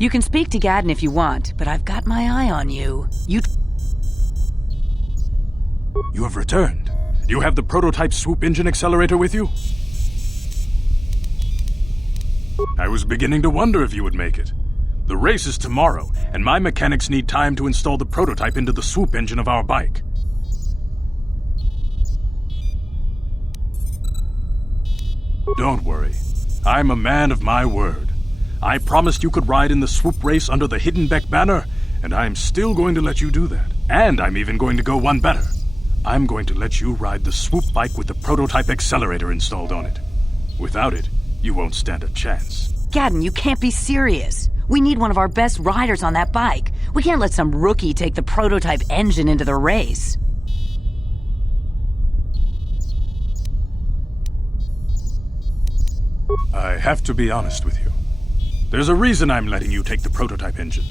You can speak to Gadden if you want, but I've got my eye on you. You have returned. You have the prototype Swoop engine accelerator with you? I was beginning to wonder if you would make it. The race is tomorrow, and my mechanics need time to install the prototype into the Swoop engine of our bike. Don't worry. I'm a man of my word. I promised you could ride in the Swoop race under the Hidden Beck banner, and I'm still going to let you do that. And I'm even going to go one better. I'm going to let you ride the Swoop bike with the prototype accelerator installed on it. Without it, you won't stand a chance. Gadden, you can't be serious. We need one of our best riders on that bike. We can't let some rookie take the prototype engine into the race. I have to be honest with you. There's a reason I'm letting you take the prototype engine.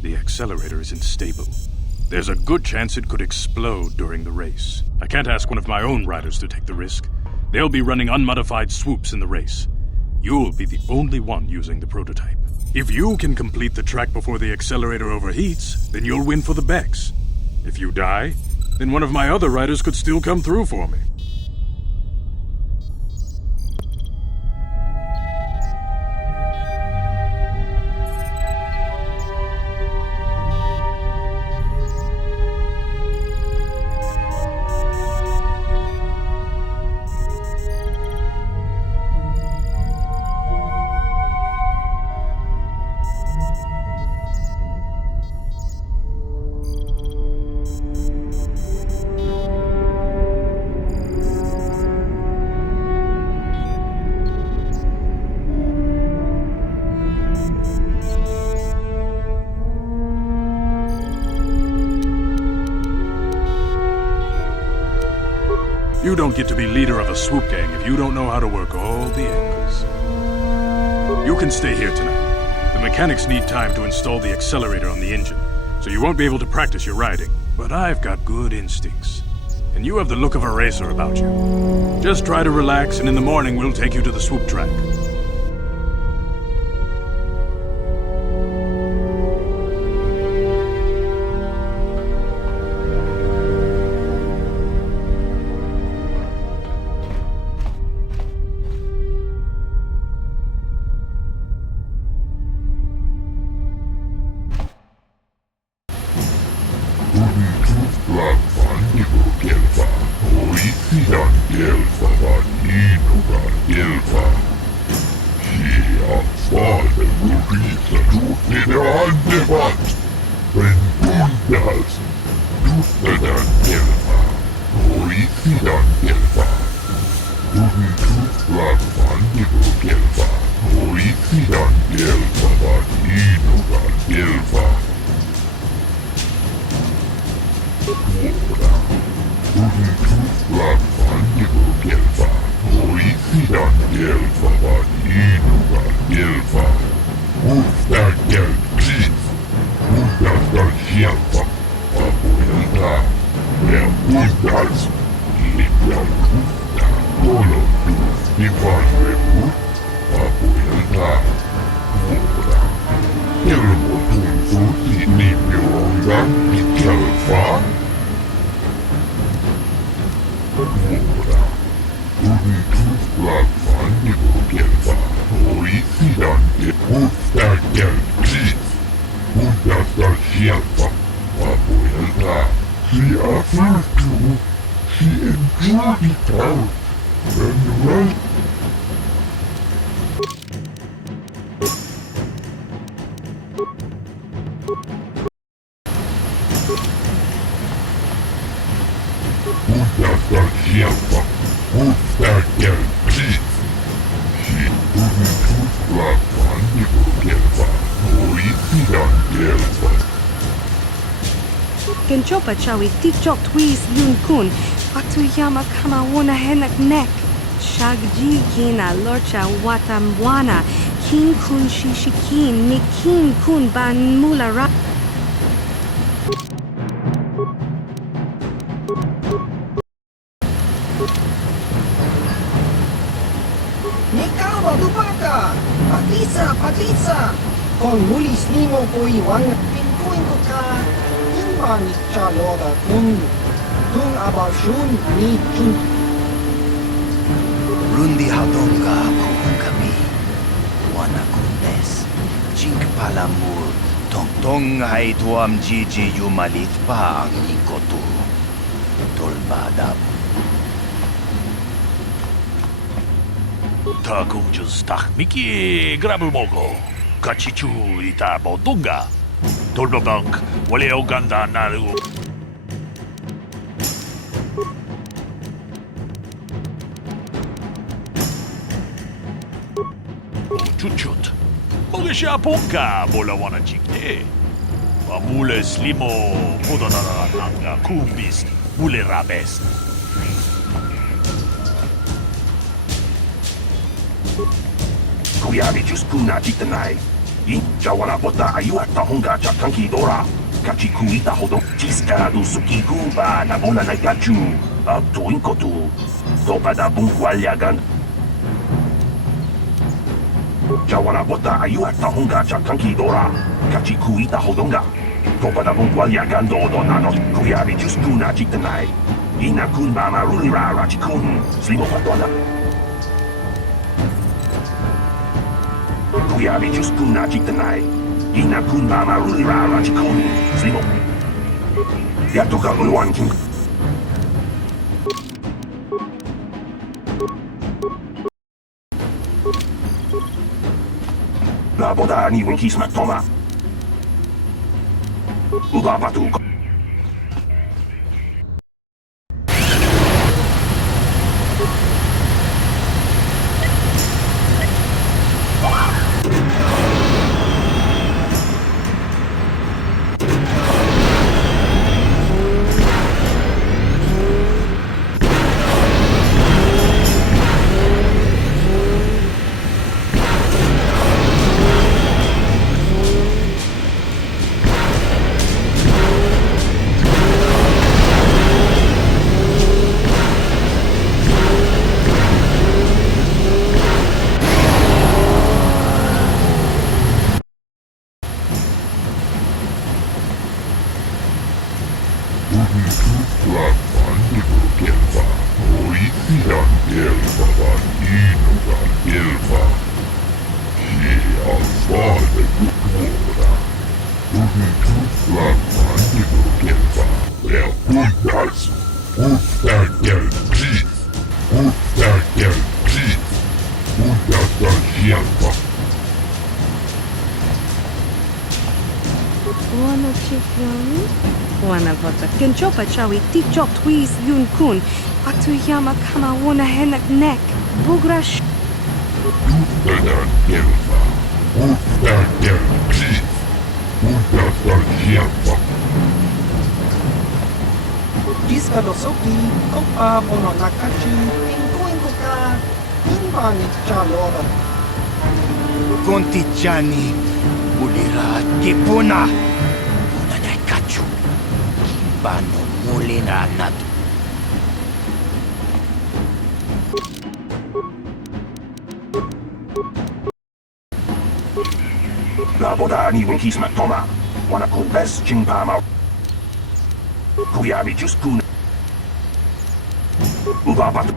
The accelerator isn't stable. There's a good chance it could explode during the race. I can't ask one of my own riders to take the risk. They'll be running unmodified swoops in the race. You'll be the only one using the prototype. If you can complete the track before the accelerator overheats, then you'll win for the Becks. If you die, then one of my other riders could still come through for me. You don't get to be leader of a swoop gang if you don't know how to work all the angles. You can stay here tonight. The mechanics need time to install the accelerator on the engine, so you won't be able to practice your riding. But I've got good instincts, and you have the look of a racer about you. Just try to relax, and in the morning we'll take you to the swoop track. Genchopa chawi tikjok twis yun kun. Atuyama kama wona henak nek. Shagji kina lorcha watamwana. Kin kun shishikin nikin kun ban mulara. Ikaw, Dubaka! Patisa! Con mulis limo po iwan pintuin ko ka imba ni Charlotta tung abasyun ni Chun. Rundi hadonga kung kami. Wana kundes. Jink palamur. Tong ay tuam jiji yumalit pa ang ikotu. Tolbadab. Takunjus takmiki grabulmogo. Kachichu ita bodunga. Tolbabank wale oganda naru. Chuchut. Moge siya ponka bola wana chikte. Mule slimo podonara nanga kumbis mule rabes. Kuyabi juskuna jitanai. Jawana bota ayuat tahonga jatanki dora. Kachi kuita hodo chiskara du suki kumba na bona na gachu. Tuinkotu. Topada bunkwalyagan. Jawana bota ayuat tahonga jatanki dora. Kachi kuita hodonga. Topada bunkwalyagan do nano. Kuyabi juskuna jitanai. Ina kunba marulira rachikun. Slimo patona. Kuyabi juskuna jitanai. Ina kunba marulira rachikun. Slimo. Yatoka ulwan king. La boda ni winkisma toma. Uba batu. Wana chikyan. Wana vota. Kenchopa chawi tikchok twis yun kun. Atuyama kama wana henak nek. Bugrash. Jiska dosoki kopa bono nakachi pintuin ko ka imba ni Charlotta. Kontichani. Ulira tipuna. Unanay kachu. Kimbano mulina natu. La boda ni winkisma toma. Wana kumbes chingpama. Kuyabi juskuna. Uba batu.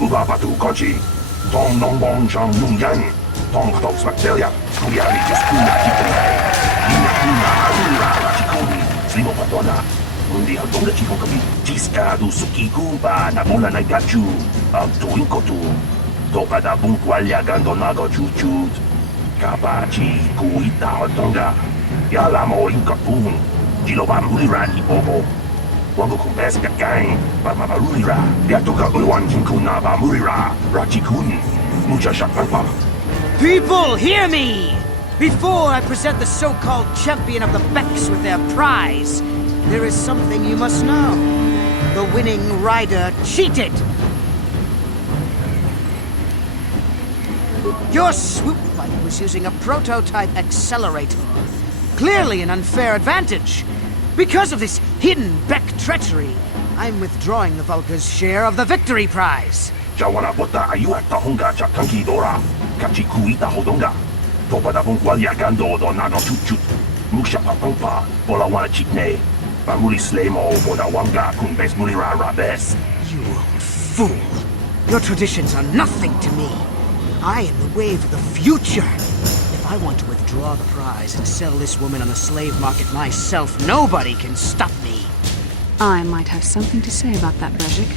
Uba batu kochi. Tom non bon chang nung yan. Tom katok smaktelia. Kuyabi juskuna jitanai. Ina kuna arura rachikun. Slimo patona. Undi Aldonga Chico Kabi, Tiscado Suki Kumba, Nabula Nagachu, Abtuinkotu, Toka da Bunqualia Gandonago Chuchut, Kabachi Kuita Aldonga, Yalamo Inkapun, Gilobamulirani Bobo. Wango Kumbeska Gang, Bamamarulira, Yatoka Uwan Kinkuna Bamurira, Rachikun, Mucha Shakapa. People, hear me! Before I present the so-called champion of the Becks with their prize, there is something you must know. The winning rider cheated! Your Swoop bike was using a prototype accelerator. Clearly an unfair advantage. Because of this hidden Beck treachery, I'm withdrawing the Vulca's share of the victory prize. Jawana Bota Ayuata Hunga Chakanki Dora, Kachikuita Hodonga, Topada Bunqualia Gando Donano Chuchut, Musha Papampa, Bolawana Chitne, Bamuli Slemo, Bodawanga, Kumbes Mulira Rabes. You old fool! Your traditions are nothing to me. I am the wave of the future. If I want to withdraw the prize and sell this woman on the slave market myself, nobody can stop me. I might have something to say about that, Brejik.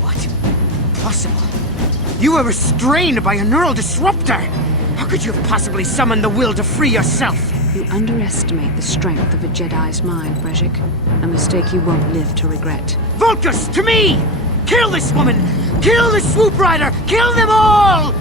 What? Impossible. You were restrained by a neural disruptor. How could you have possibly summoned the will to free yourself? You underestimate the strength of a Jedi's mind, Brejik. A mistake you won't live to regret. Vulcus, to me! Kill this woman! Kill the Swoop Rider! Kill them all!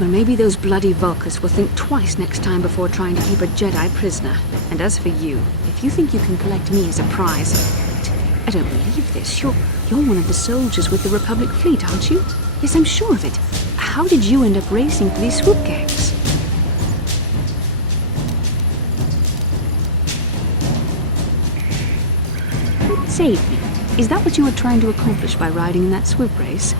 Well, maybe those bloody Vulcans will think twice next time before trying to keep a Jedi prisoner. And as for you, if you think you can collect me as a prize... I don't believe this. You're one of the soldiers with the Republic fleet, aren't you? Yes, I'm sure of it. How did you end up racing for these swoop gangs? Save me. Is that what you were trying to accomplish by riding in that swoop race?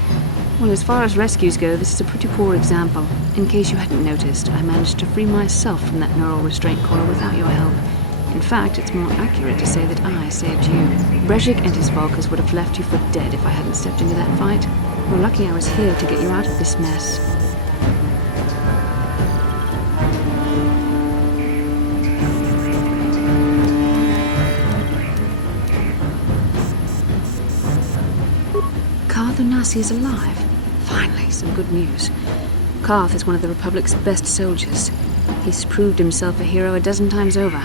Well, as far as rescues go, this is a pretty poor example. In case you hadn't noticed, I managed to free myself from that neural restraint collar without your help. In fact, it's more accurate to say that I saved you. Brejik and his Vulcans would have left you for dead if I hadn't stepped into that fight. You're lucky I was here to get you out of this mess. Karth Onasi is alive. Finally, some good news. Karth is one of the Republic's best soldiers. He's proved himself a hero a dozen times over.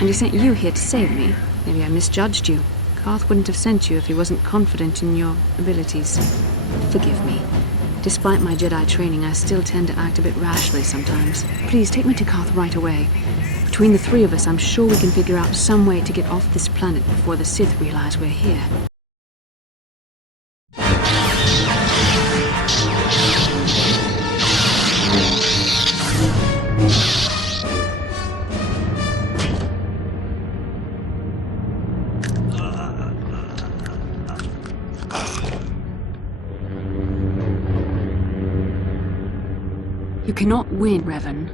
And he sent you here to save me. Maybe I misjudged you. Karth wouldn't have sent you if he wasn't confident in your abilities. Forgive me. Despite my Jedi training, I still tend to act a bit rashly sometimes. Please, take me to Karth right away. Between the three of us, I'm sure we can figure out some way to get off this planet before the Sith realize we're here. You cannot win, Revan.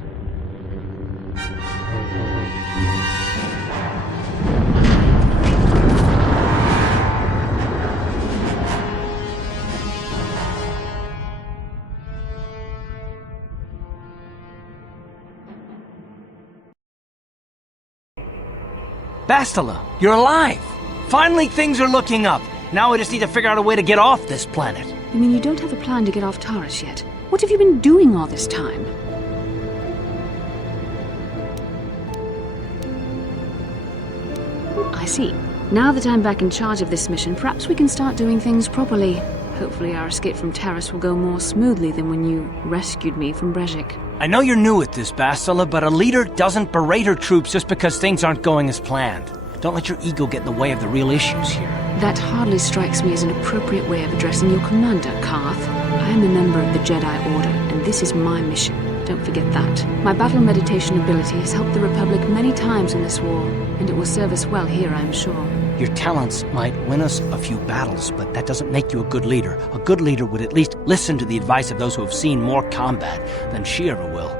Bastila, you're alive! Finally, things are looking up. Now we just need to figure out a way to get off this planet. You mean you don't have a plan to get off Taurus yet? What have you been doing all this time? I see. Now that I'm back in charge of this mission, perhaps we can start doing things properly. Hopefully our escape from Taurus will go more smoothly than when you rescued me from Brejik. I know you're new at this, Bastila, but a leader doesn't berate her troops just because things aren't going as planned. Don't let your ego get in the way of the real issues here. That hardly strikes me as an appropriate way of addressing your commander, Karth. I am a member of the Jedi Order, and this is my mission. Don't forget that. My battle meditation ability has helped the Republic many times in this war, and it will serve us well here, I'm sure. Your talents might win us a few battles, but that doesn't make you a good leader. A good leader would at least listen to the advice of those who have seen more combat than she ever will.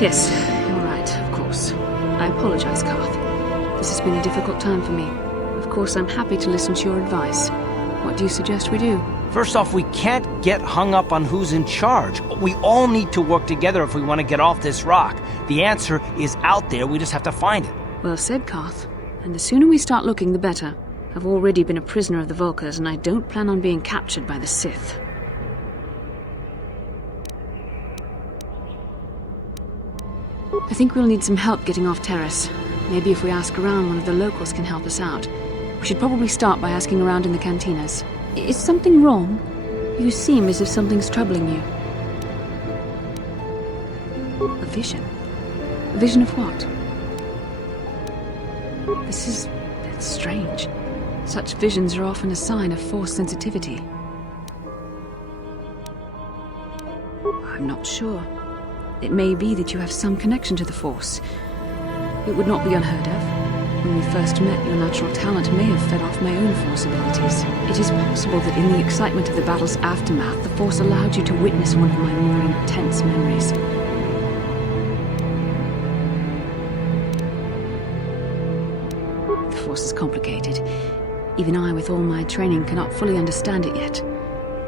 Yes, you're right, of course. I apologize, Karth. This has been a difficult time for me. Of course, I'm happy to listen to your advice. What do you suggest we do? First off, we can't get hung up on who's in charge. We all need to work together if we want to get off this rock. The answer is out there, we just have to find it. Well said, Karth. And the sooner we start looking, the better. I've already been a prisoner of the Vulkars, and I don't plan on being captured by the Sith. I think we'll need some help getting off Taurus. Maybe if we ask around, one of the locals can help us out. We should probably start by asking around in the cantinas. Is something wrong? You seem as if something's troubling you. A vision? A vision of what? That's strange. Such visions are often a sign of Force sensitivity. I'm not sure. It may be that you have some connection to the Force. It would not be unheard of. When we first met, your natural talent may have fed off my own Force abilities. It is possible that in the excitement of the battle's aftermath, the Force allowed you to witness one of my more intense memories. The Force is complicated. Even I, with all my training, cannot fully understand it yet.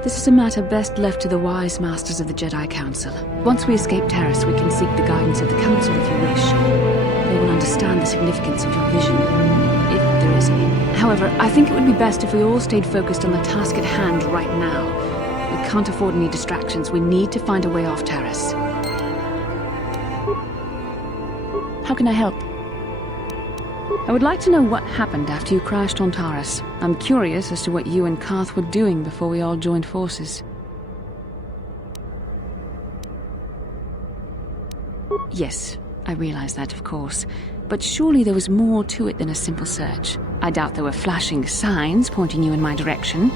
This is a matter best left to the wise masters of the Jedi Council. Once we escape Taurus, we can seek the guidance of the Council if you wish. They will understand the significance of your vision, if there is any. However, I think it would be best if we all stayed focused on the task at hand right now. We can't afford any distractions. We need to find a way off Taurus. How can I help? I would like to know what happened after you crashed on Taurus. I'm curious as to what you and Karth were doing before we all joined forces. Yes, I realize that, of course. But surely there was more to it than a simple search. I doubt there were flashing signs pointing you in my direction,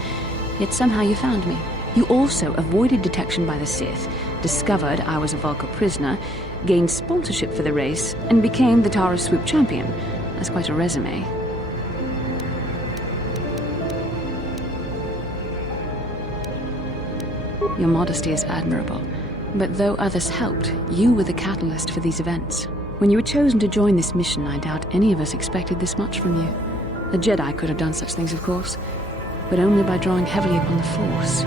yet somehow you found me. You also avoided detection by the Sith, discovered I was a Vulkar prisoner, gained sponsorship for the race, and became the Taurus Swoop champion. That's quite a resume. Your modesty is admirable, but though others helped, you were the catalyst for these events. When you were chosen to join this mission, I doubt any of us expected this much from you. A Jedi could have done such things, of course, but only by drawing heavily upon the Force.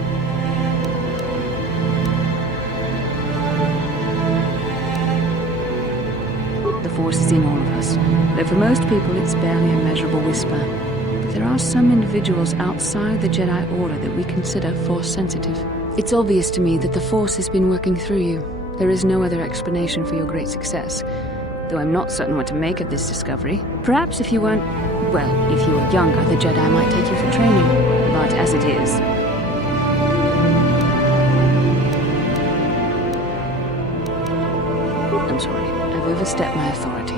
The Force is in all of us, though for most people it's barely a measurable whisper. But there are some individuals outside the Jedi Order that we consider Force-sensitive. It's obvious to me that the Force has been working through you. There is no other explanation for your great success, though I'm not certain what to make of this discovery. Perhaps if you weren't... well, if you were younger, the Jedi might take you for training. But as it is... I'm sorry. I've overstepped my authority.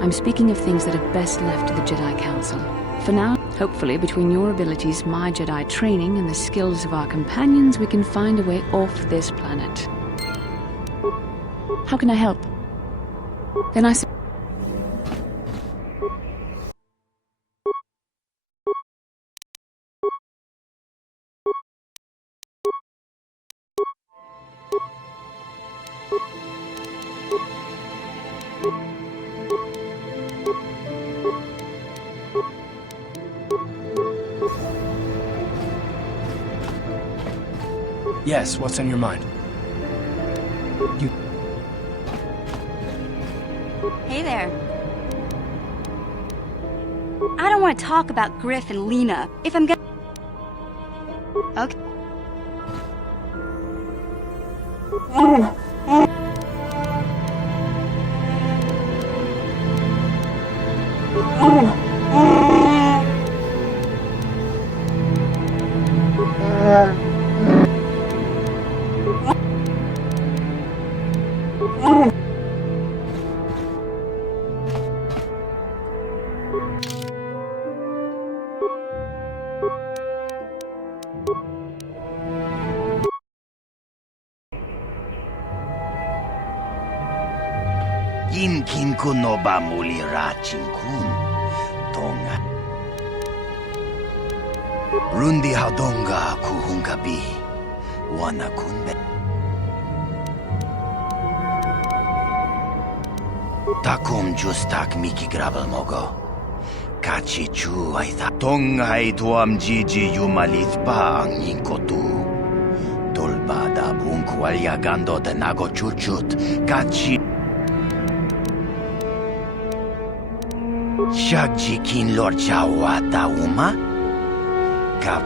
I'm speaking of things that are best left to the Jedi Council. For now, hopefully, between your abilities, my Jedi training, and the skills of our companions, we can find a way off this planet. How can I help? Then I... Yes, what's on your mind? Hey there. I don't want to talk about Griff and Lena. If I'm gonna... Okay. Kin kun no ba muli ra kun. Tonga. Rundi hadonga kuhungabi. Wana kunbe. Takum justak miki gravel mogo. Kachi chu aitha. Tonga ay tuam jiji yumalit pa ang yinkotu. Tolbada bunkwalya gando de nago chuchut. Kachi. Shagji kin lord chawata uma? Kap.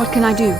What can I do?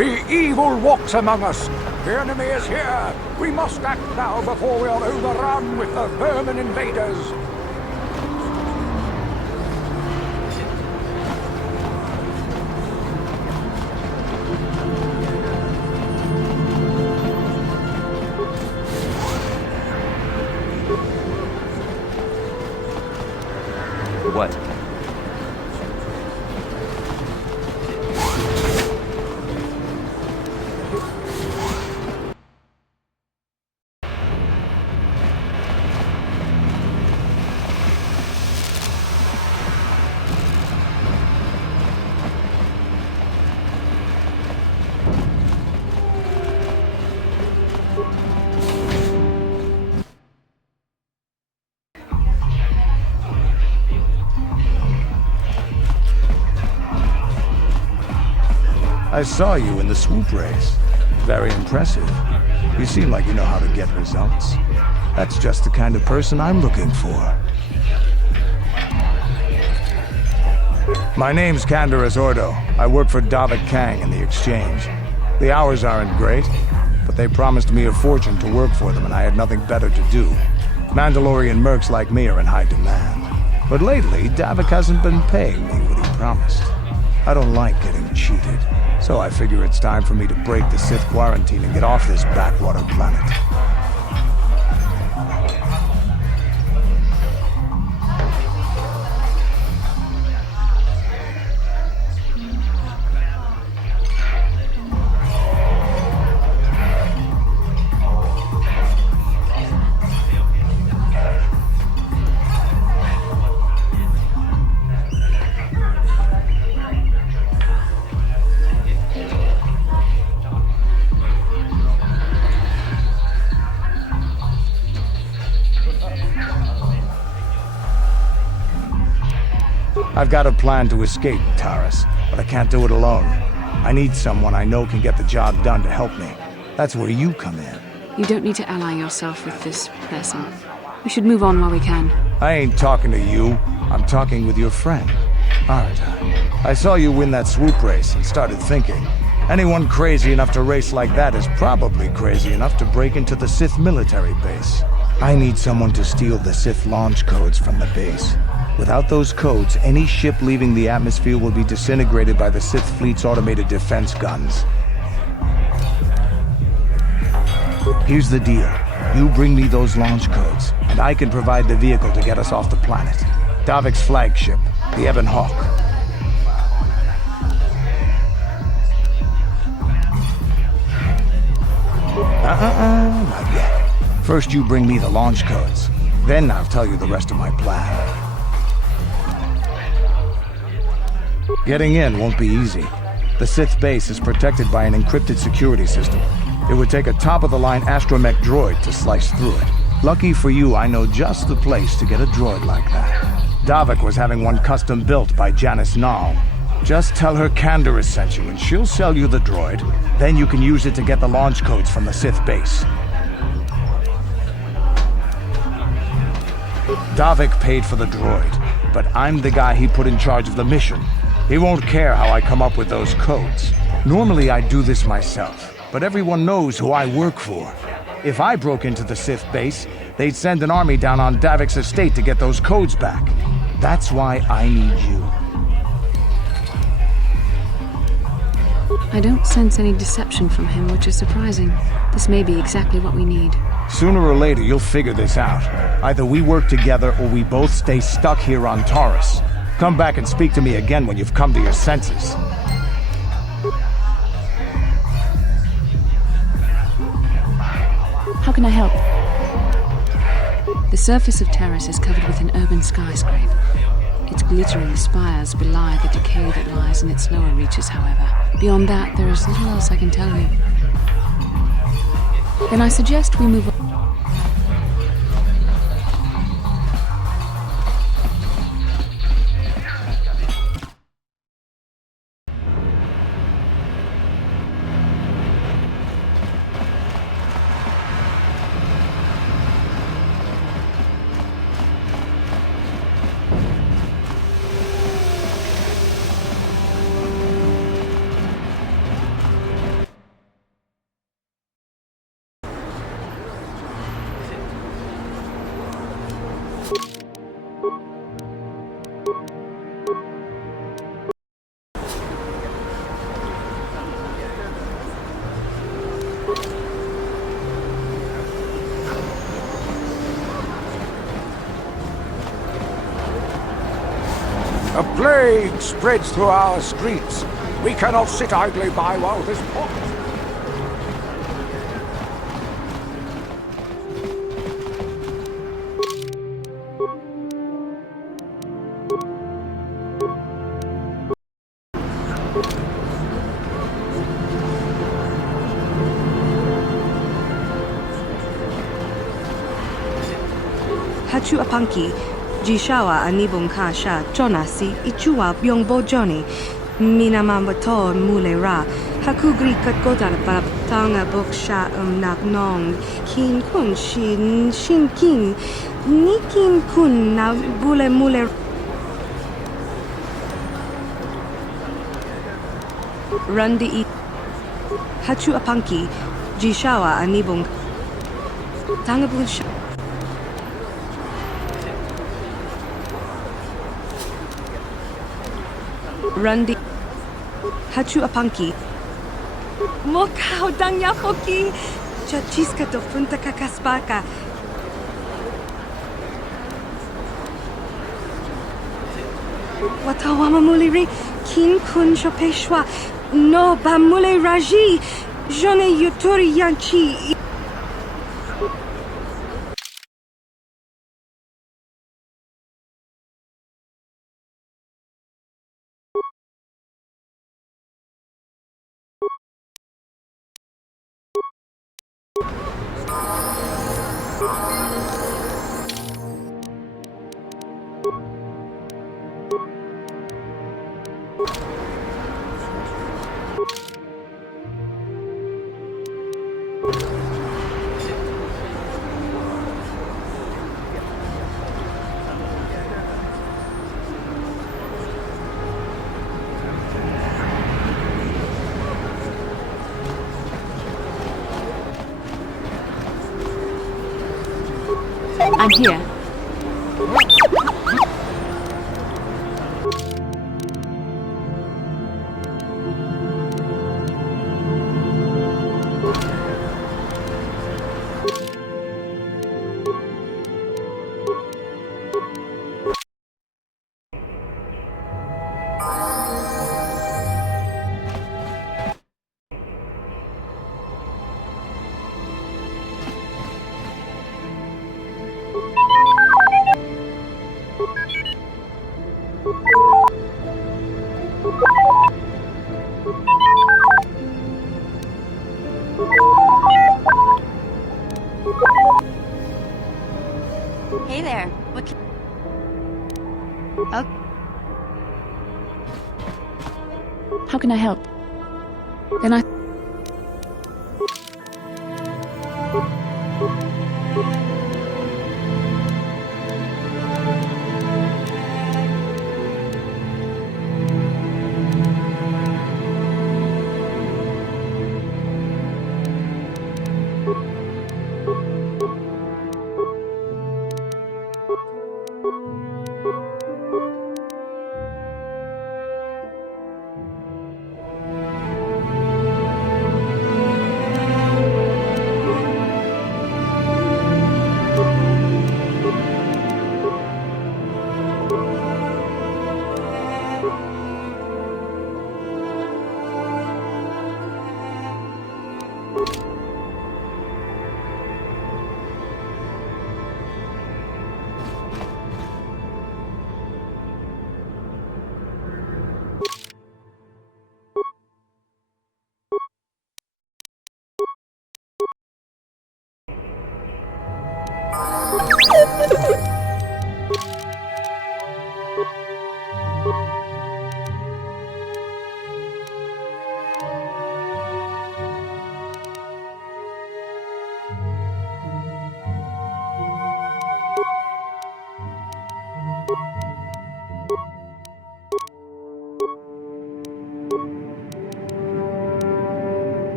The evil walks among us. The enemy is here. We must act now before we are overrun with the vermin invaders. What? I saw you in the Swoop race. Very impressive. You seem like you know how to get results. That's just the kind of person I'm looking for. My name's Canderous Ordo. I work for Davik Kang in the Exchange. The hours aren't great, but they promised me a fortune to work for them and I had nothing better to do. Mandalorian mercs like me are in high demand. But lately, Davik hasn't been paying me what he promised. I don't like getting cheated. So I figure it's time for me to break the Sith quarantine and get off this backwater planet. I've got a plan to escape, Taris, but I can't do it alone. I need someone I know can get the job done to help me. That's where you come in. You don't need to ally yourself with this person. We should move on while we can. I ain't talking to you. I'm talking with your friend, aren't I? I saw you win that Swoop race and started thinking. Anyone crazy enough to race like that is probably crazy enough to break into the Sith military base. I need someone to steal the Sith launch codes from the base. Without those codes, any ship leaving the atmosphere will be disintegrated by the Sith fleet's automated defense guns. Here's the deal. You bring me those launch codes, and I can provide the vehicle to get us off the planet. Davik's flagship, the Ebon Hawk. Not yet. First you bring me the launch codes. Then I'll tell you the rest of my plan. Getting in won't be easy. The Sith base is protected by an encrypted security system. It would take a top-of-the-line astromech droid to slice through it. Lucky for you, I know just the place to get a droid like that. Davik was having one custom built by Janice Nall. Just tell her Canderous sent you and she'll sell you the droid. Then you can use it to get the launch codes from the Sith base. Davik paid for the droid, but I'm the guy he put in charge of the mission. He won't care how I come up with those codes. Normally I'd do this myself, but everyone knows who I work for. If I broke into the Sith base, they'd send an army down on Davik's estate to get those codes back. That's why I need you. I don't sense any deception from him, which is surprising. This may be exactly what we need. Sooner or later, you'll figure this out. Either we work together or we both stay stuck here on Taurus. Come back and speak to me again when you've come to your senses. How can I help? The surface of Terrace is covered with an urban skyscraper. Its glittering spires belie the decay that lies in its lower reaches, however. Beyond that, there is little else I can tell you. Then I suggest we move on. A plague spreads through our streets. We cannot sit idly by while this pot... Hachu apanki, jishawa anibong kasha, jonasi, ichua byong bojoni, minamamato mule ra, hakugri katgotan para tanga boksha nak nong, kin kun shin kin, nikin kun na bule mule. Randi i Hachu apanki, jishawa anibong tanga boksha. Randi Hachu apanki Mokao dangya foki Chachiska do funta kakaspaka Watawama muliri Kin kun shopeshwa No bamule raji Jone yuturi yanchi I'm here. Hey there. What can... How can I help? Then I...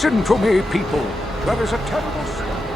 Listen to me, people. There is a terrible storm.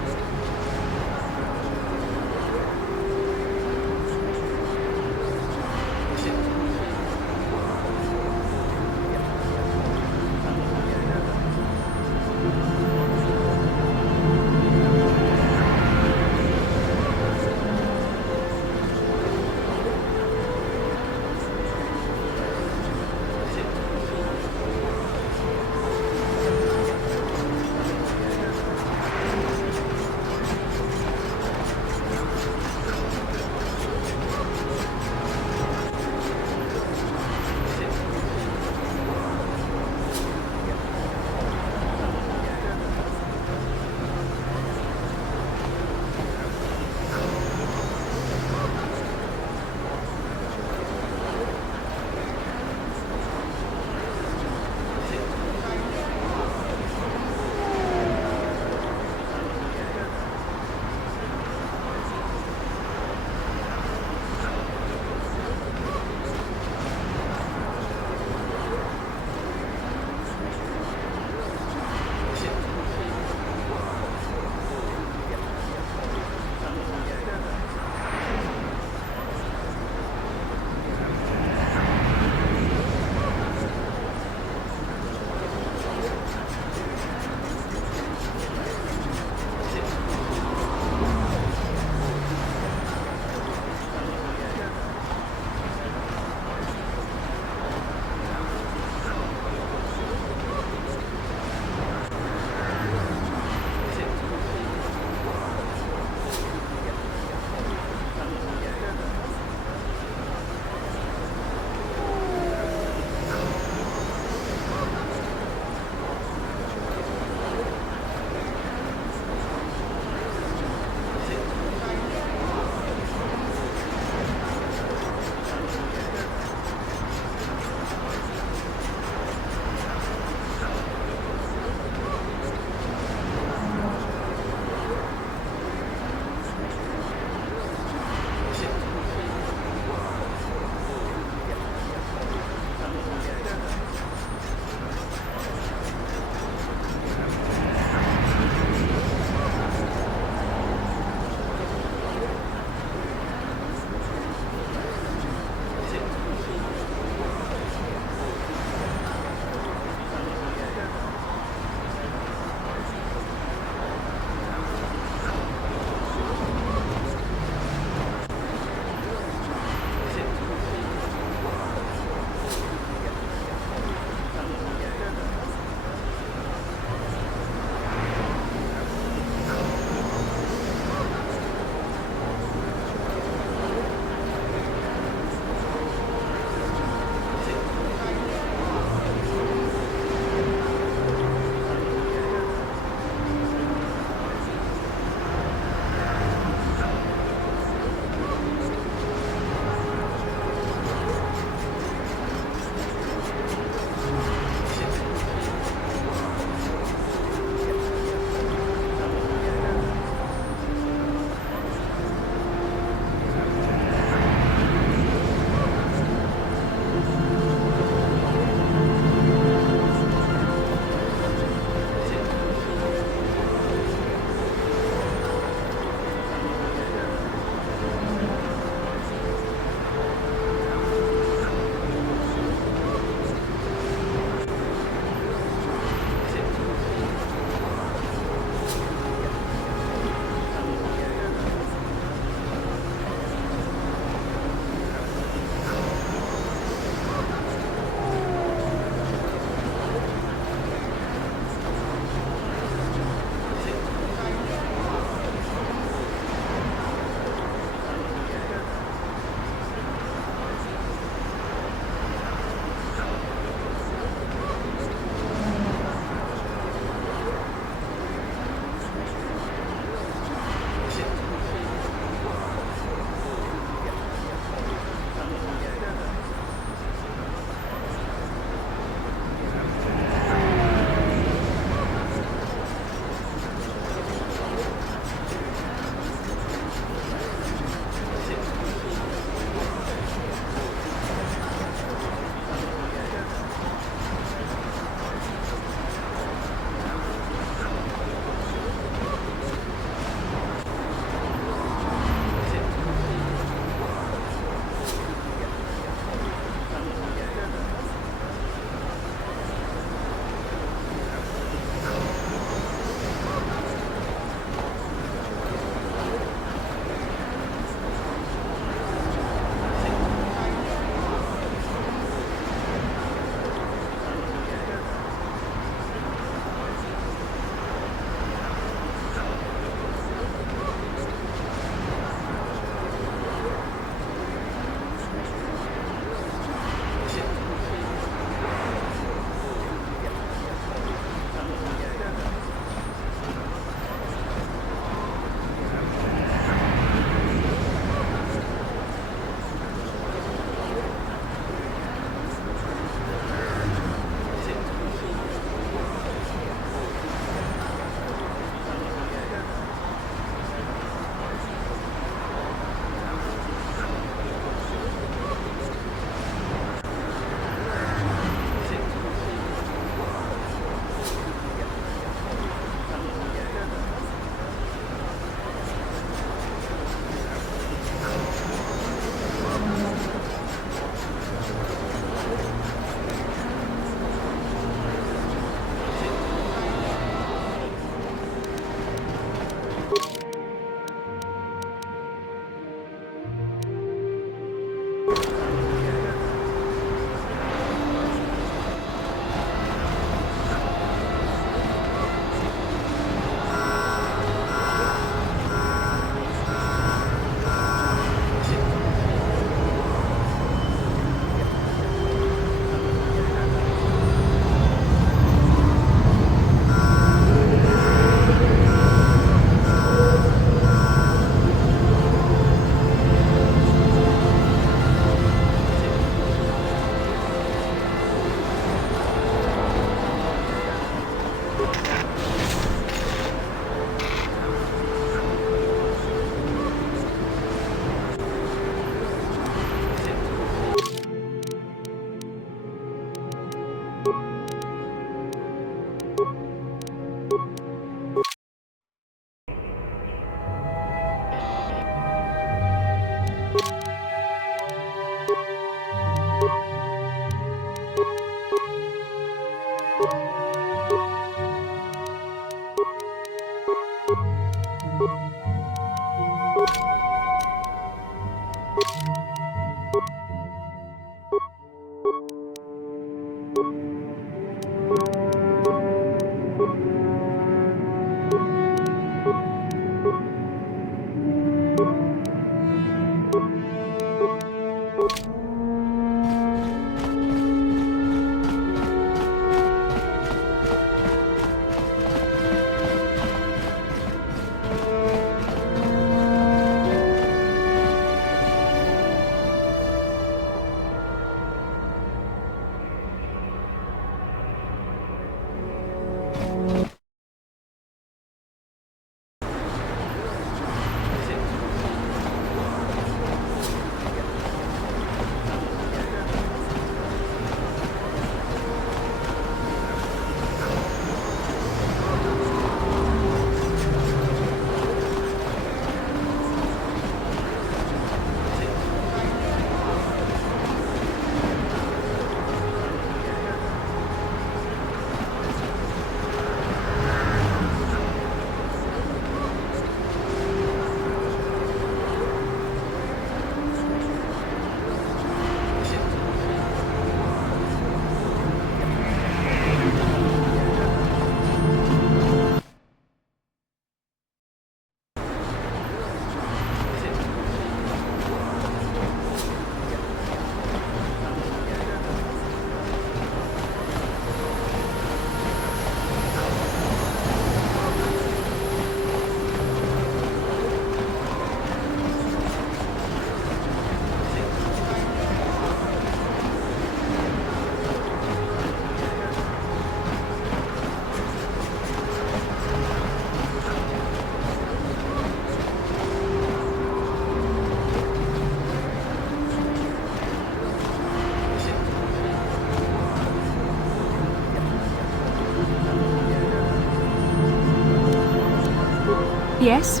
Yes?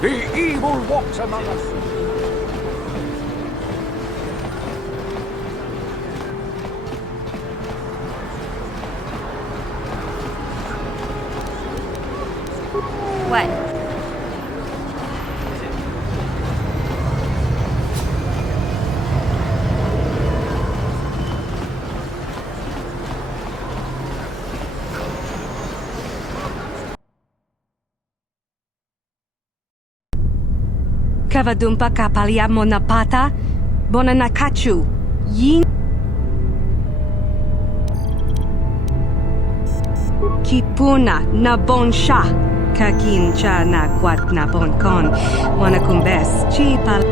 The evil walks among us. What? Kavadumpa kapaliamo na pata, bonanakachu, yin kipuna na bonsha, kakincha na kwat na bonkon, wanakumbes, chipal.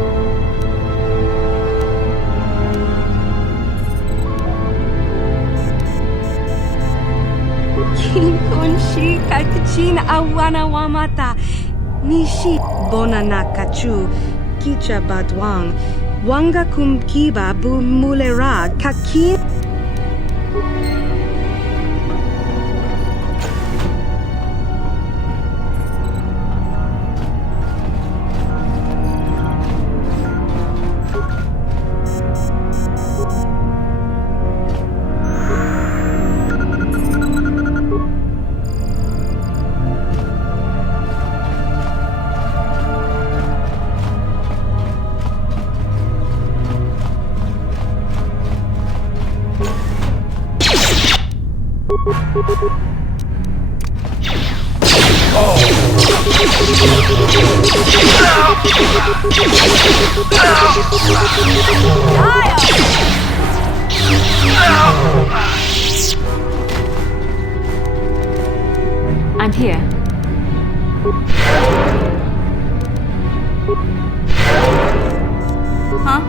Kinkonshi kakichin awana wamata. Nishi bonanakachu kicha badwang wanga kumkiba bu mulera kakin I'm here. Huh?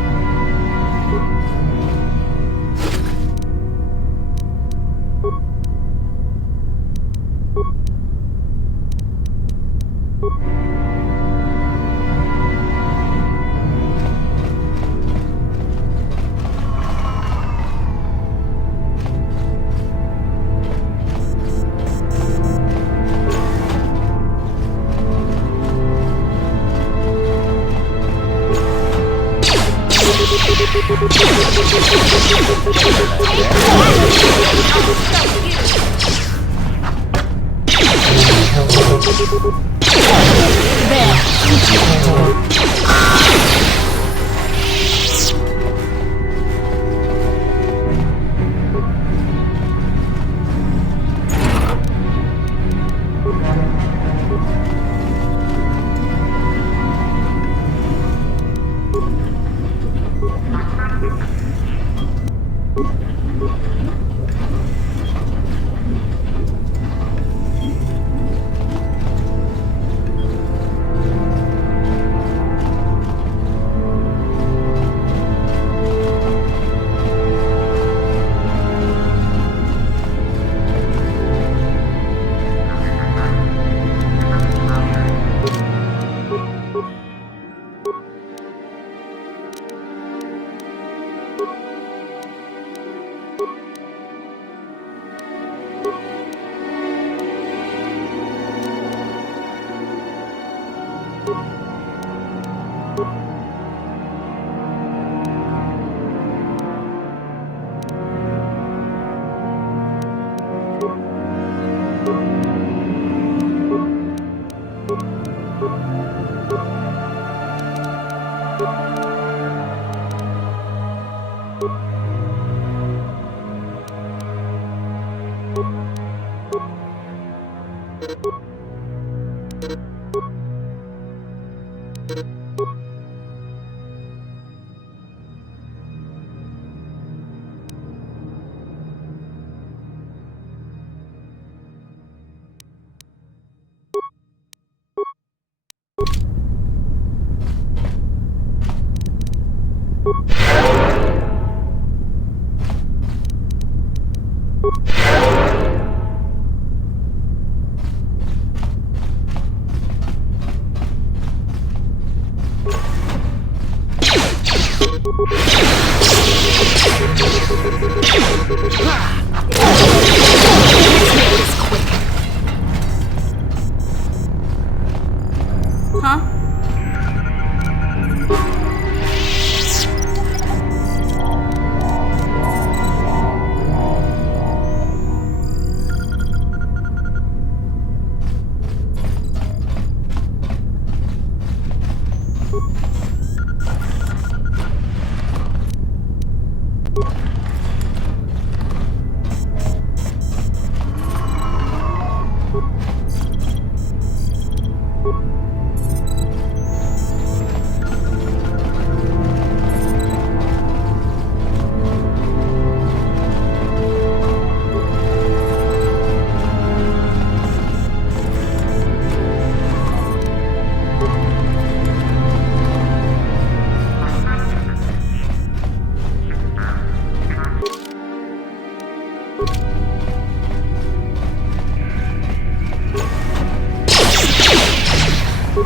Yes?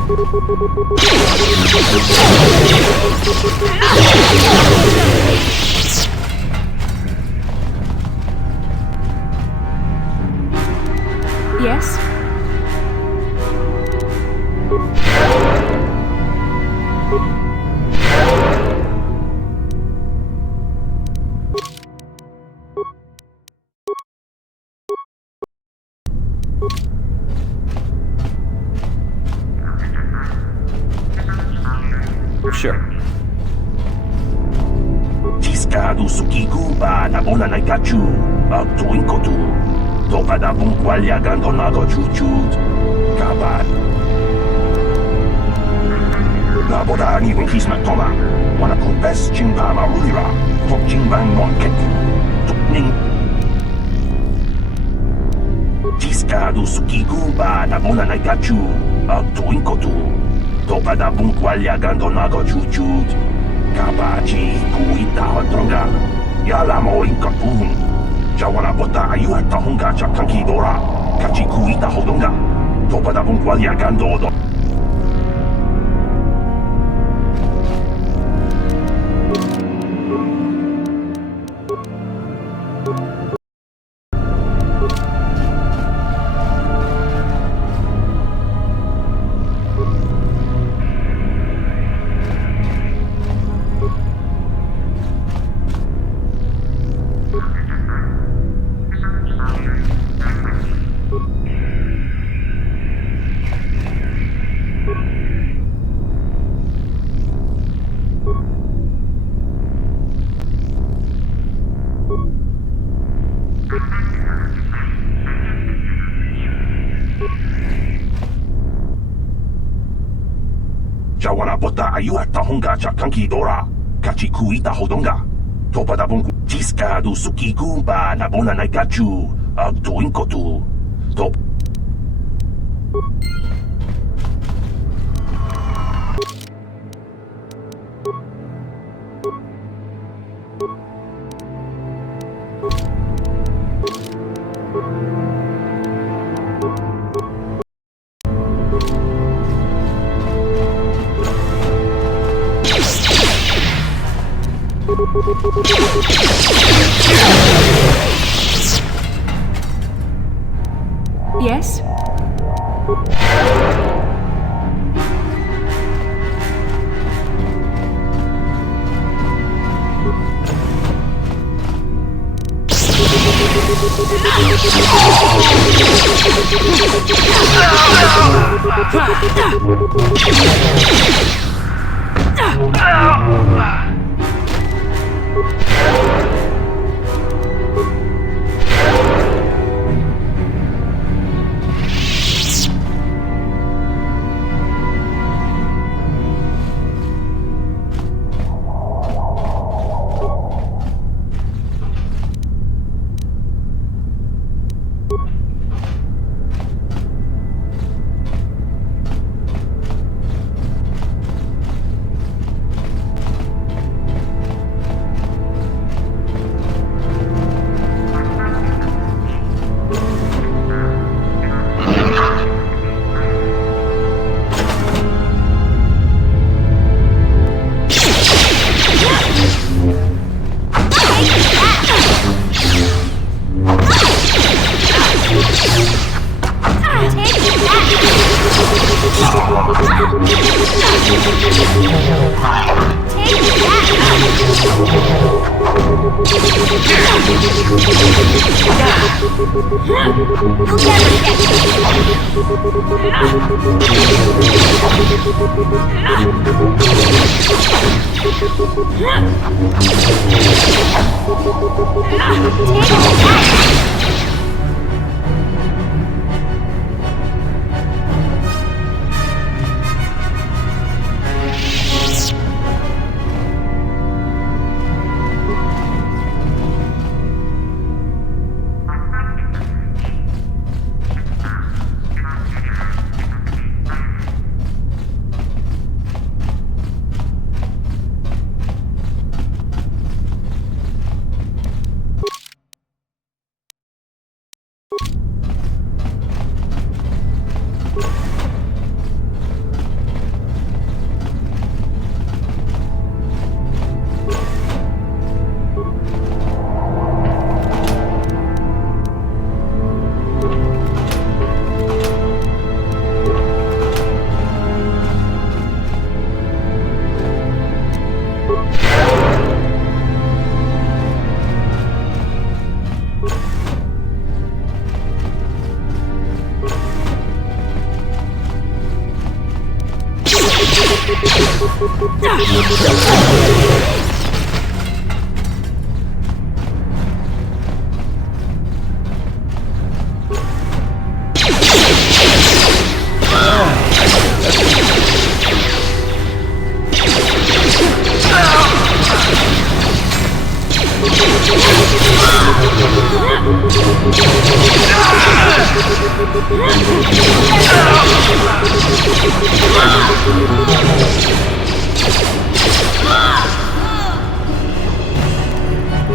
Sure. Tiscado sukikuba na bona na gachu. Tuin kotu. Topa da bungwalya gandonago chuchut. Kabat. Na boda ni winkis na toma. Wana kumpes chimpa marulira. Tok chimbang monket. Tukning. Tiscado sukikuba na bona na gachu. Tuin kotu. Topa da bungwalya gandonago chuchut. Kabachi kuita hodonga. Yala mo inkapun. Jawana bota ayu at tahunga chakanki dora. Kachi kuita hodonga. Topa da bungwalya gandodo. Jawana bota ayu at tahunga chakanki dora. Kachi kuita hodonga. Topa da bungu. Tiscado sukikuba na bona na gachu. Tuin kotu. Top. Yes?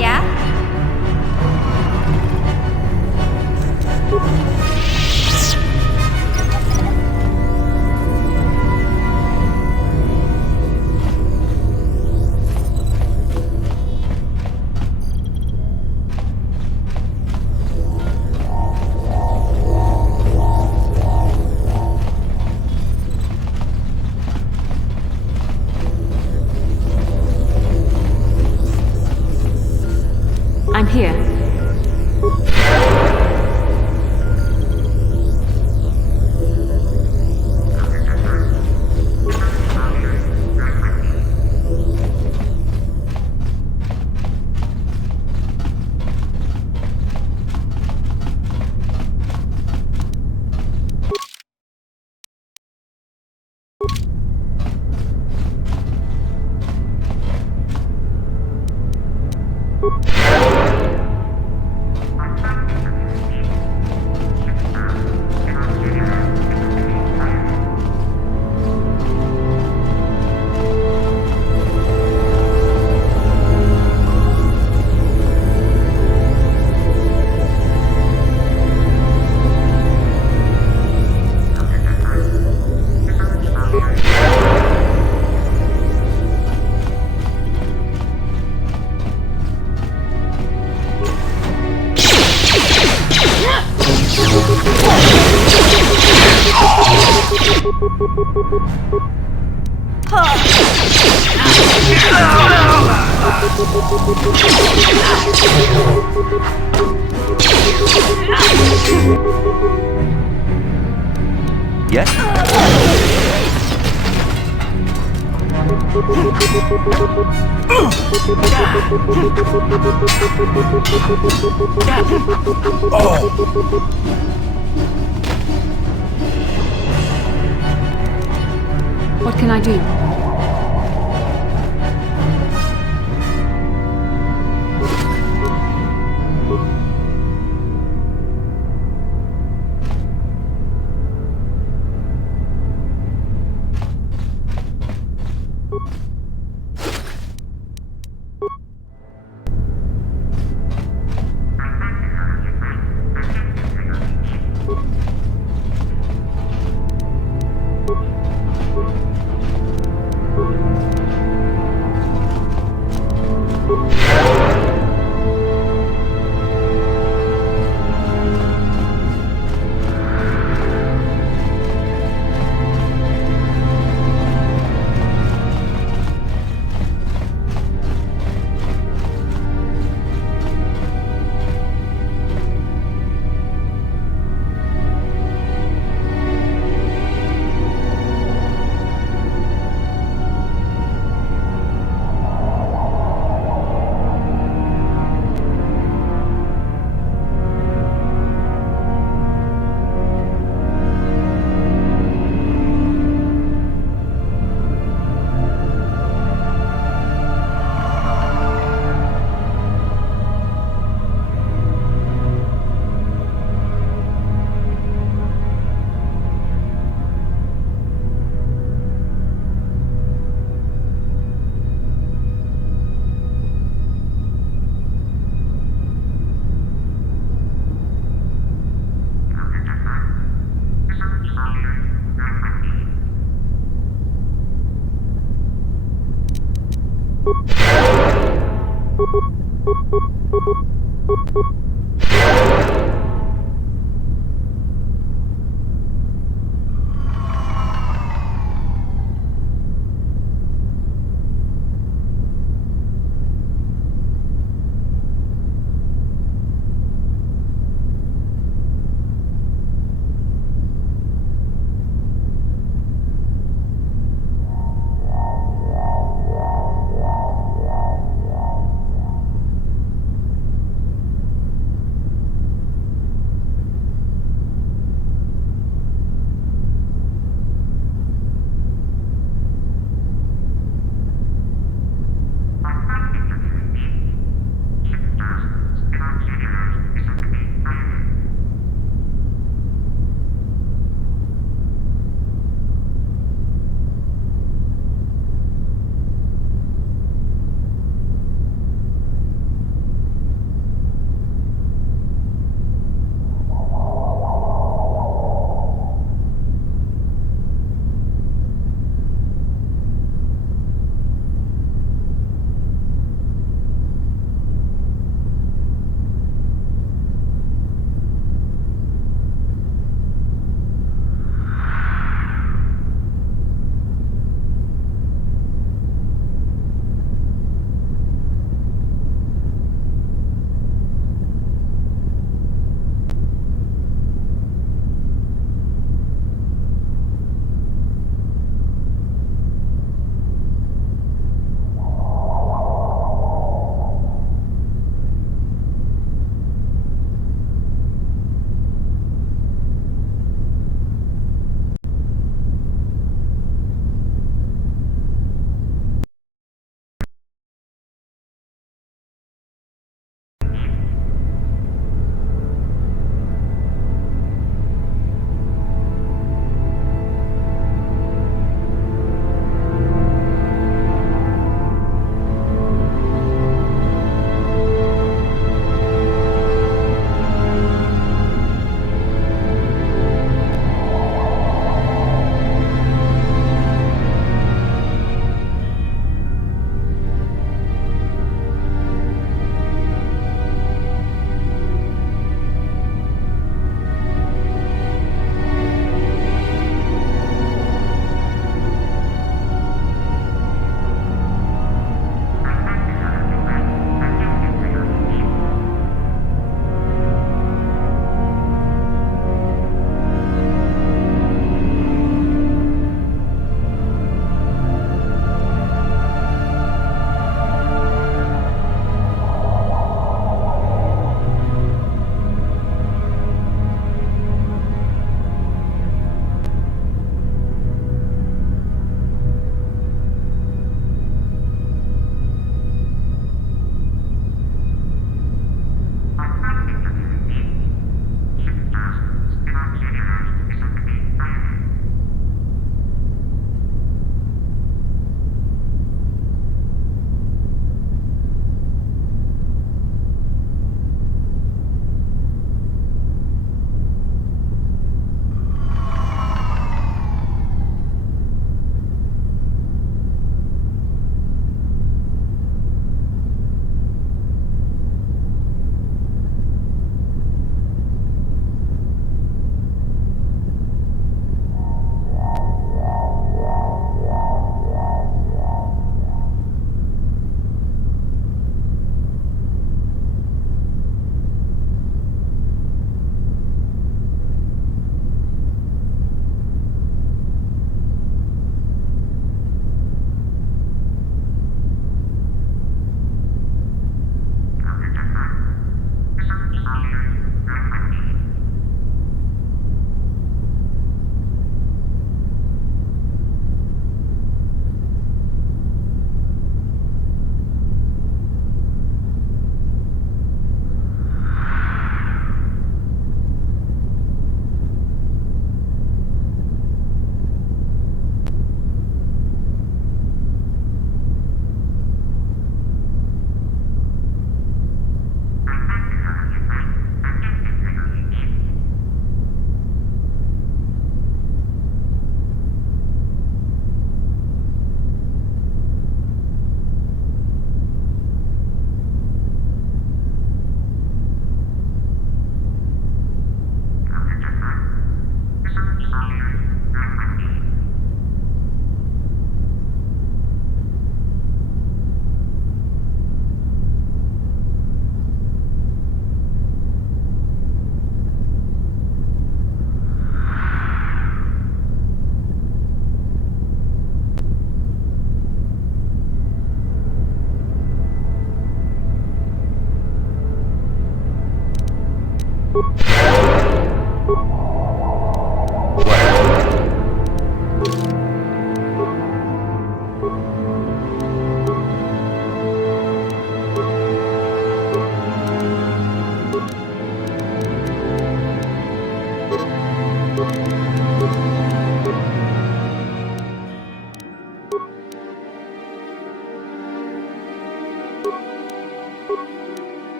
Yeah? I'm here. Yes? What can I do?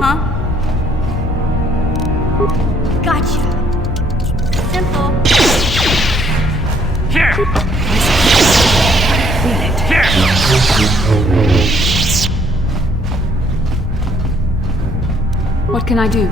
Huh? Gotcha. Simple. Here! What can I do?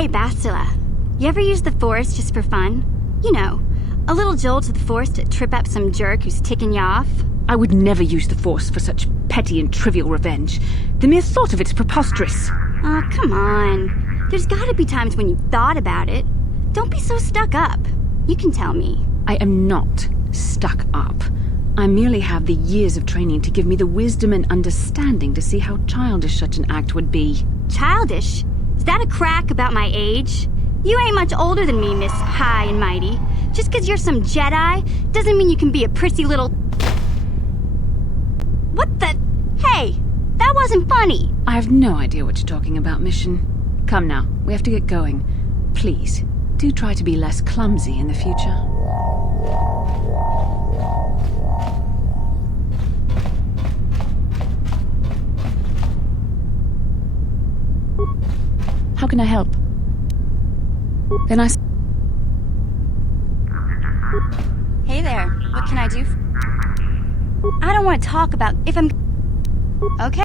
Hey, Bastila. You ever use the Force just for fun? You know, a little jolt of the Force to trip up some jerk who's ticking you off? I would never use the Force for such petty and trivial revenge. The mere thought of it's preposterous. Oh, come on. There's gotta be times when you've thought about it. Don't be so stuck up. You can tell me. I am not stuck up. I merely have the years of training to give me the wisdom and understanding to see how childish such an act would be. Childish? Is that a crack about my age? You ain't much older than me, Miss High and Mighty. Just 'cause you're some Jedi doesn't mean you can be a prissy little... What the... Hey, that wasn't funny. I have no idea what you're talking about, Mission. Come now, we have to get going. Please, do try to be less clumsy in the future. How can I help? Then Hey there, what can I do? I don't want to talk about if I'm... Okay.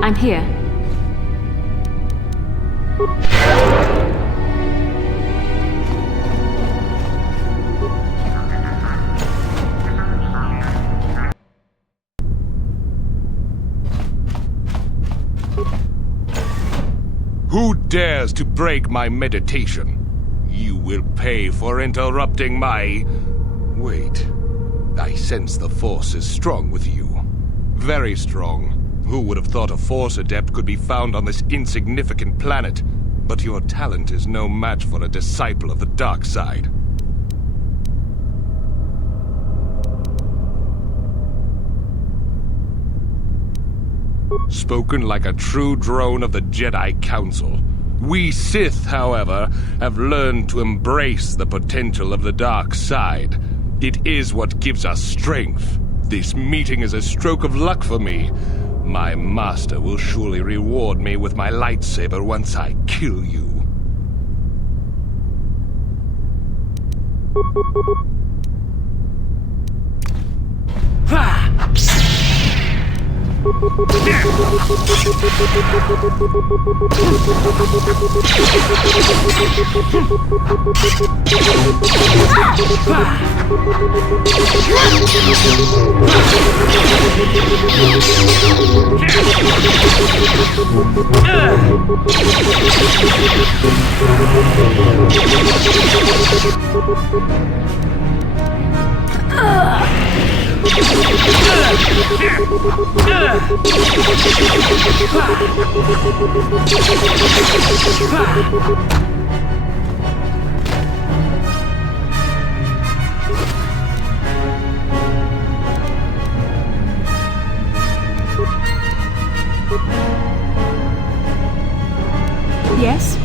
I'm here. Who dares to break my meditation? You will pay for interrupting my... Wait. I sense the Force is strong with you. Very strong. Who would have thought a Force adept could be found on this insignificant planet? But your talent is no match for a disciple of the dark side. Spoken like a true drone of the Jedi Council. We Sith, however, have learned to embrace the potential of the dark side. It is what gives us strength. This meeting is a stroke of luck for me. My master will surely reward me with my lightsaber once I kill you. Yes?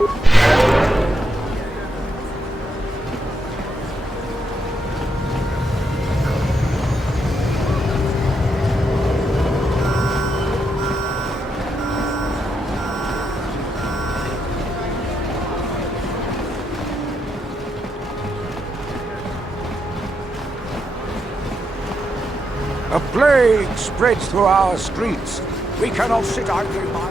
A plague spreads through our streets. We cannot sit idly by.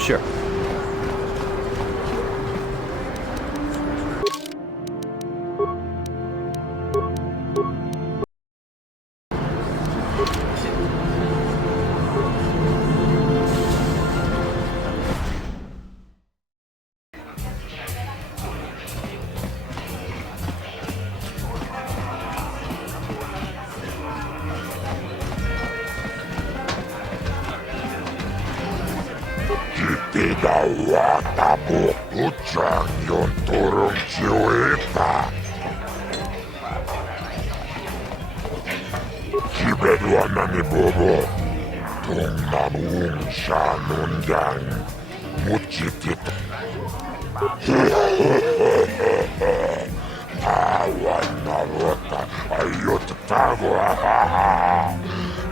Sure. Tidawata mo puchang yon turong siweta. Kibedwa ni bobo. Tung namuung siya nundang. Muchitit. Tawan na rota ayot tago.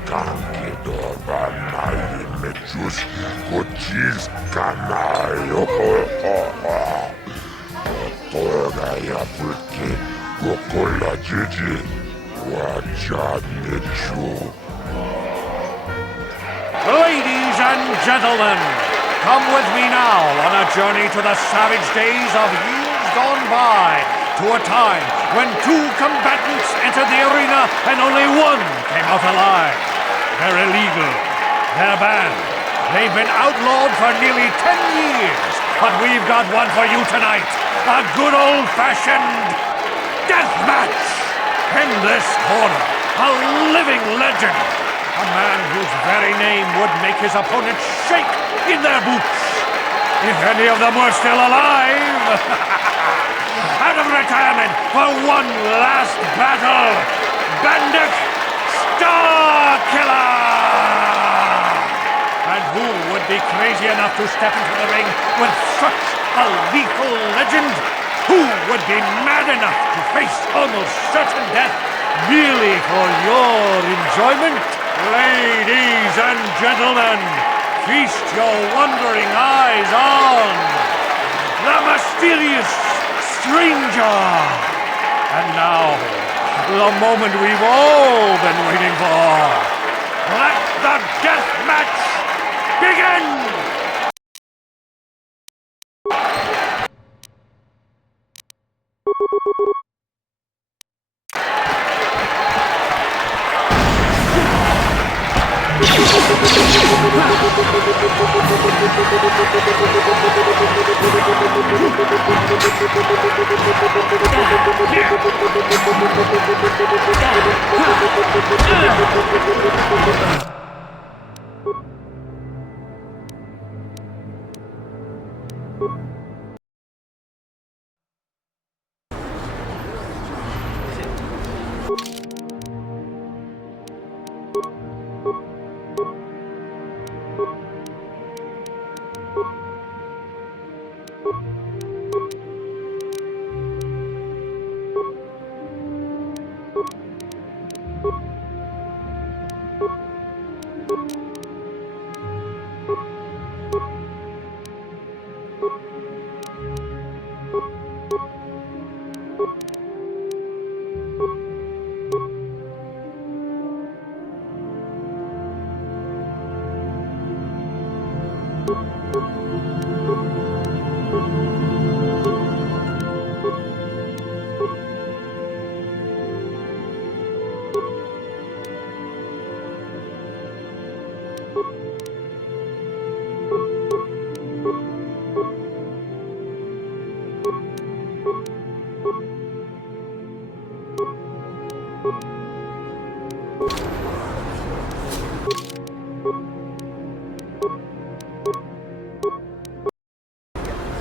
Kankidoban na imechus kuchis kanayo. Otoga ya putki gokola jiji wajan nechu. Ladies and gentlemen, come with me now on a journey to the savage days of years gone by, to a time when two combatants entered the arena and only one came out alive. They're illegal. They're banned. They've been outlawed for nearly 10 years. But we've got one for you tonight. A good old-fashioned death match. In this corner, a living legend. A man whose very name would make his opponents shake in their boots. If any of them were still alive. Out of retirement for one last battle. Bandit Starkiller! And who would be crazy enough to step into the ring with such a lethal legend? Who would be mad enough to face almost certain death merely for your enjoyment? Ladies and gentlemen, feast your wondering eyes on the mysterious stranger. And now, the moment we've all been waiting for. Let the death match begin!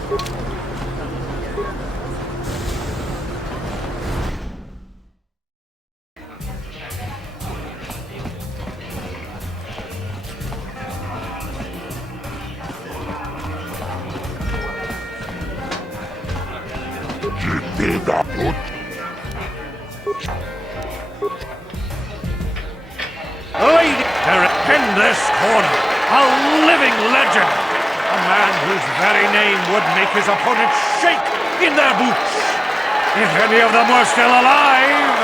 Lady, in this corner, a living legend. A man whose very name would make his opponents shake in their boots. If any of them were still alive.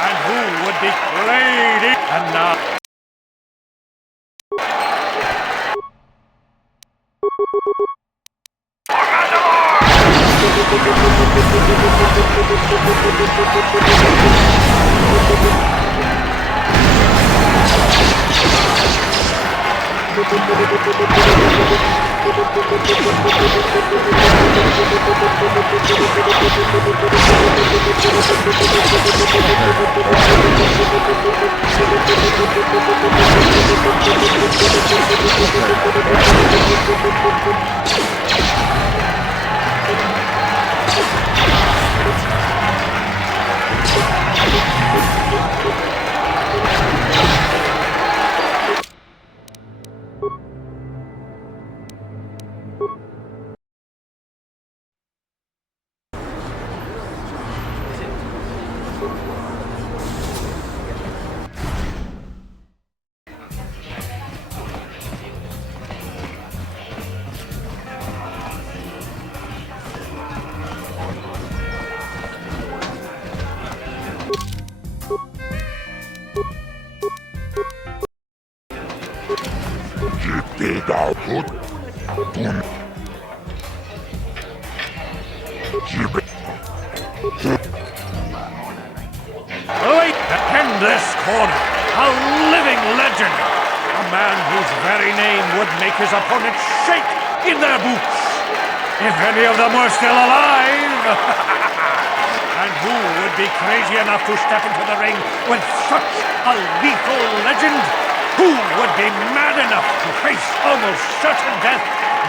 And who would be Lady? And now... In this corner, a living legend. A man whose very name would make his opponents shake in their boots. If any of them were still alive. And who would be crazy enough to step into the ring with such a lethal legend? Who would be mad enough to face almost certain death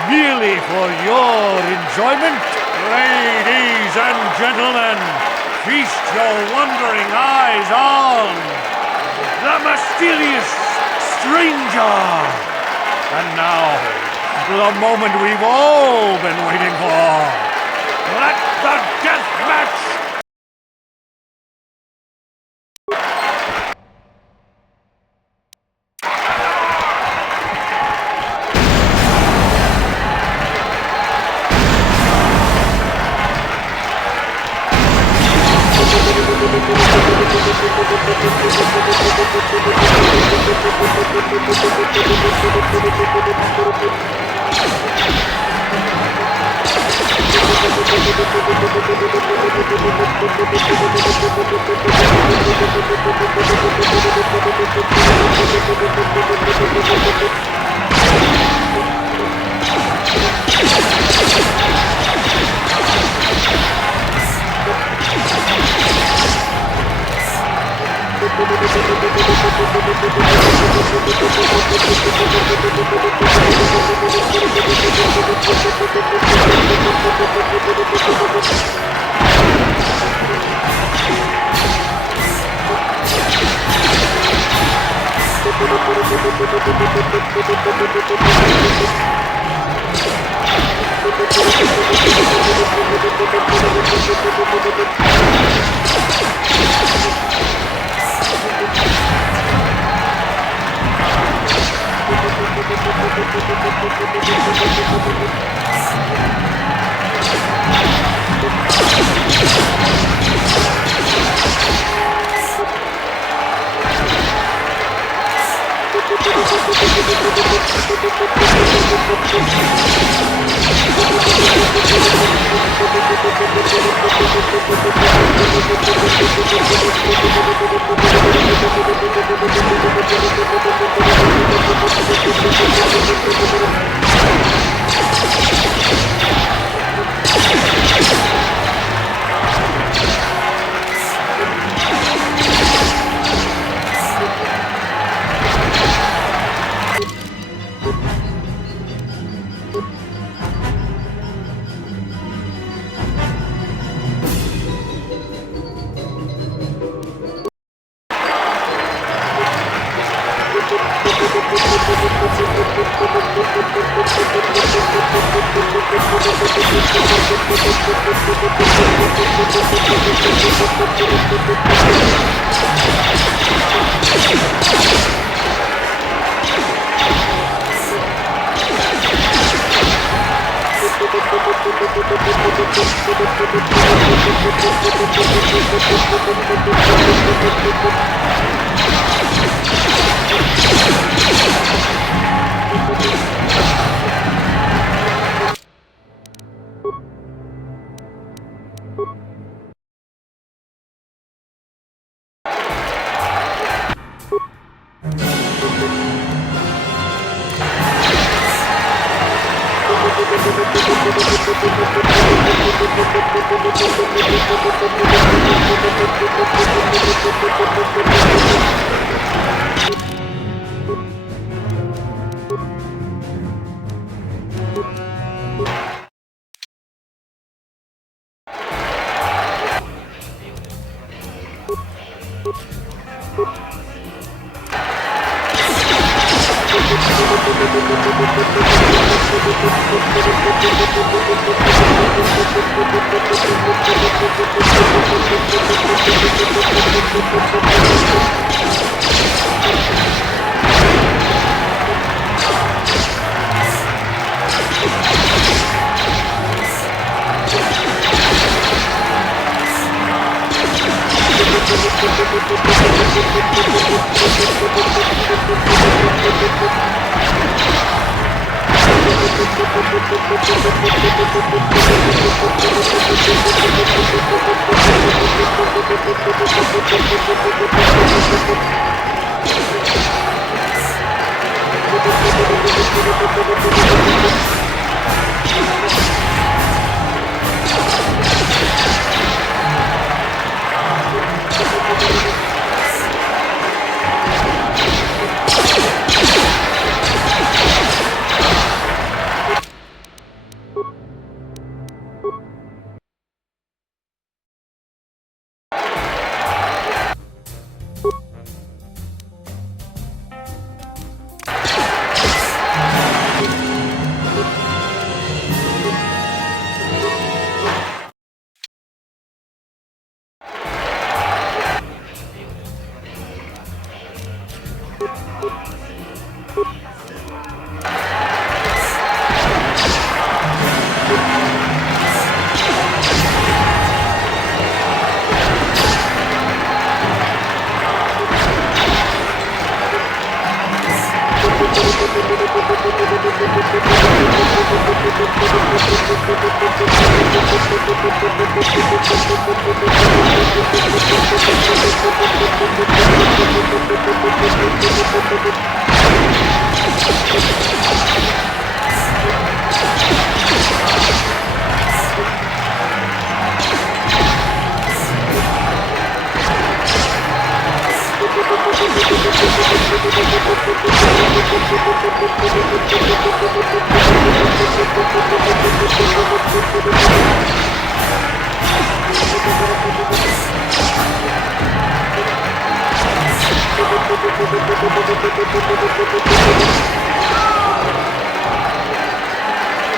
merely for your enjoyment? Ladies and gentlemen, feast your wondering eyes on the mysterious stranger. And now, the moment we've all been waiting for. Let the death match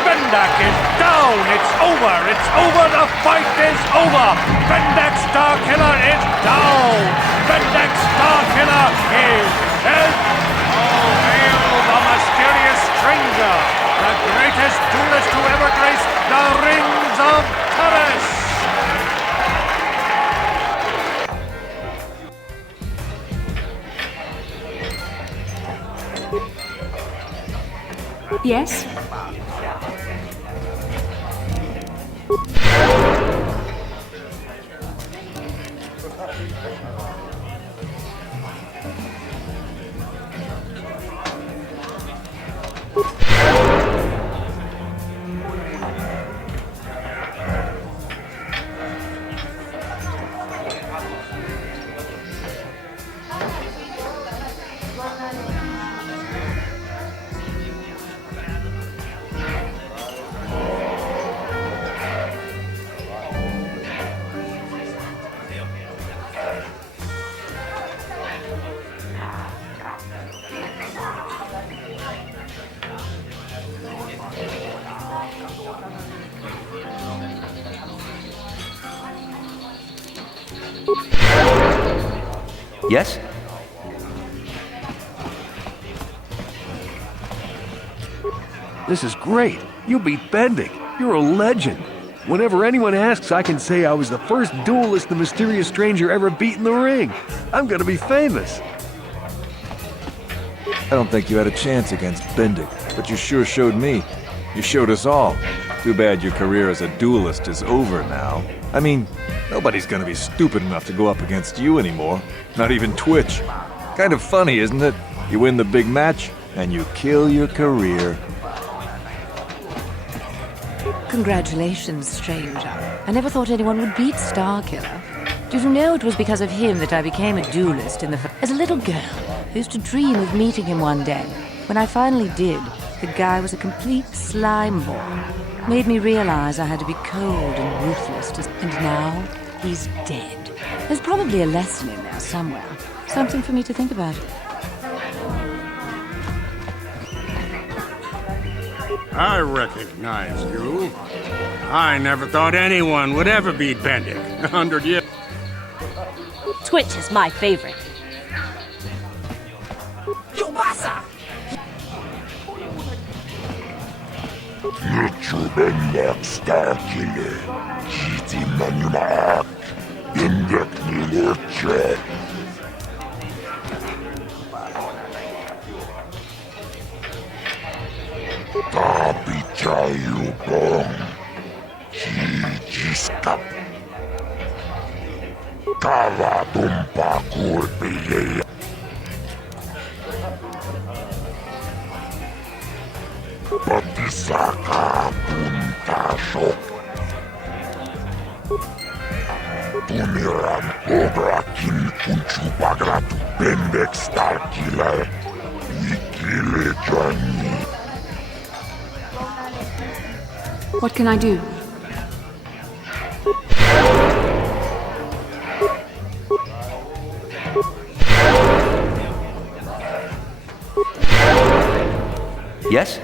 Bendak is down! It's over! It's over! The fight is over! Bendak Starkiller is down! Bendak Starkiller is dead! Oh, hail the mysterious stranger! The greatest duelist to ever grace the rings of Taris! Yes? Yes? This is great. You beat Bendick. You're a legend. Whenever anyone asks, I can say I was the first duelist the mysterious stranger ever beat in the ring. I'm gonna be famous. I don't think you had a chance against Bendick, but you sure showed me. You showed us all. Too bad your career as a duelist is over now. I mean, nobody's gonna be stupid enough to go up against you anymore. Not even Twitch. Kind of funny, isn't it? You win the big match, and you kill your career. Congratulations, stranger. I never thought anyone would beat Starkiller. Did you know it was because of him that I became a duelist as a little girl? I used to dream of meeting him one day. When I finally did, the guy was a complete slime ball. Made me realize I had to be cold and ruthless, and now he's dead. There's probably a lesson in there somewhere. Something for me to think about. I recognize you. I never thought anyone would ever beat Bendick. 100 years. Twitch is my favorite. YouTube'en Starkiller. Jiti Manumak. Indek Nilurche. Tapichayu Bong. Jijiskap. Kava Tumpa Kurpile. Patisaka Puntasok. Tumiran Obrakin Unchupagratu Pendek Starkiller. Wikile Johnny. What can I do? Yes?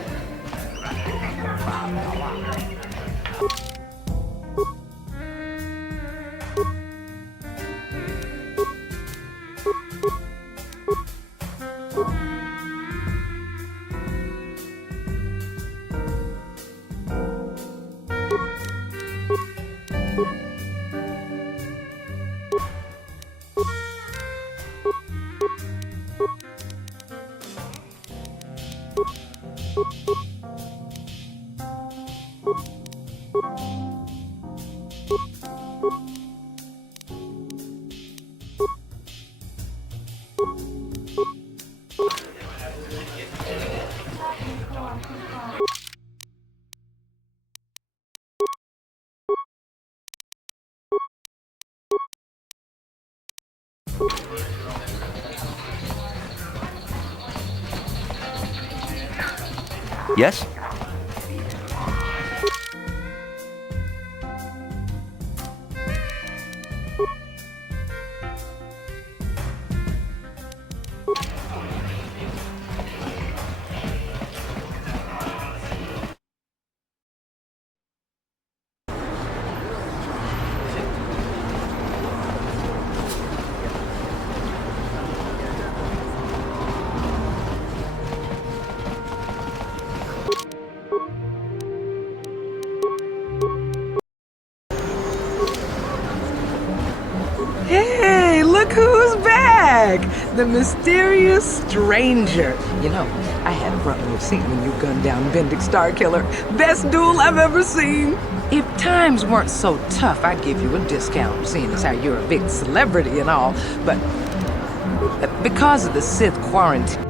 Yes? Hey, look who's back! The mysterious stranger. You know, I had a front row seat when you gunned down Bendick Starkiller. Best duel I've ever seen. If times weren't so tough, I'd give you a discount, seeing as how you're a big celebrity and all. But because of the Sith quarantine,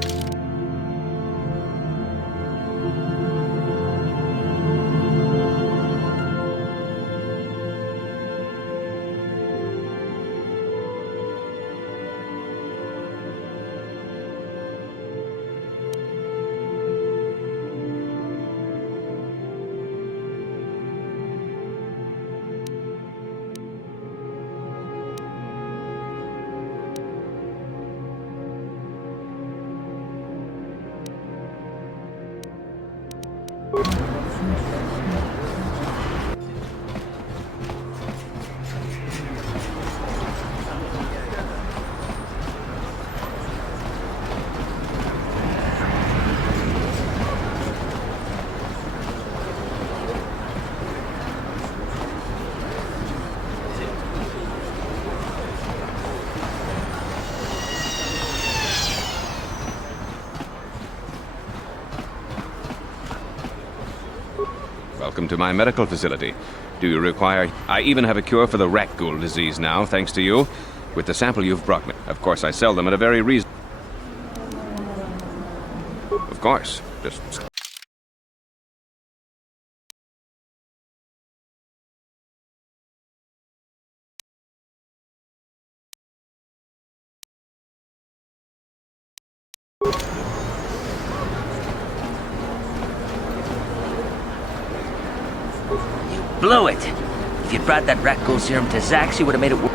Welcome to my medical facility. Do you require... I even have a cure for the rat ghoul disease now, thanks to you. With the sample you've brought me. Of course, I sell them at a very reasonable... Of course. Just... Blew it! If you'd brought that rat ghoul serum to Zax, you would have made it work.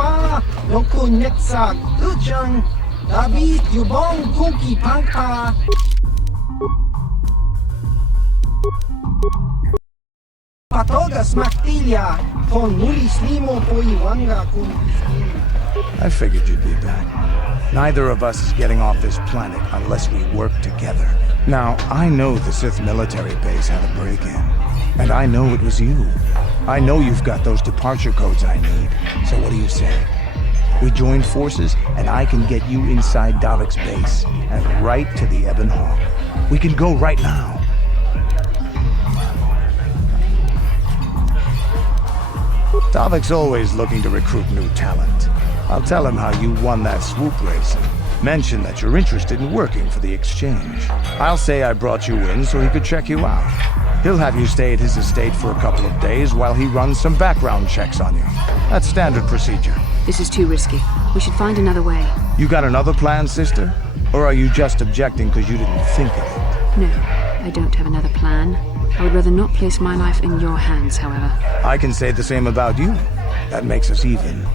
Ba, Loku Netsak, Uchang, David, Yubong, Kunki, Pangpa. Patogas Mactilia, Con Mulis Limo, Poiwanga, I figured you'd be back. Neither of us is getting off this planet unless we work together. Now, I know the Sith military base had a break-in, and I know it was you. I know you've got those departure codes I need, so what do you say? We join forces, and I can get you inside Davik's base, and right to the Ebon Hawk. We can go right now. Davik's always looking to recruit new talent. I'll tell him how you won that Swoop race, and mention that you're interested in working for the Exchange. I'll say I brought you in so he could check you out. He'll have you stay at his estate for a couple of days while he runs some background checks on you. That's standard procedure. This is too risky. We should find another way. You got another plan, sister? Or are you just objecting because you didn't think of it? No, I don't have another plan. I would rather not place my life in your hands, however. I can say the same about you. That makes us even.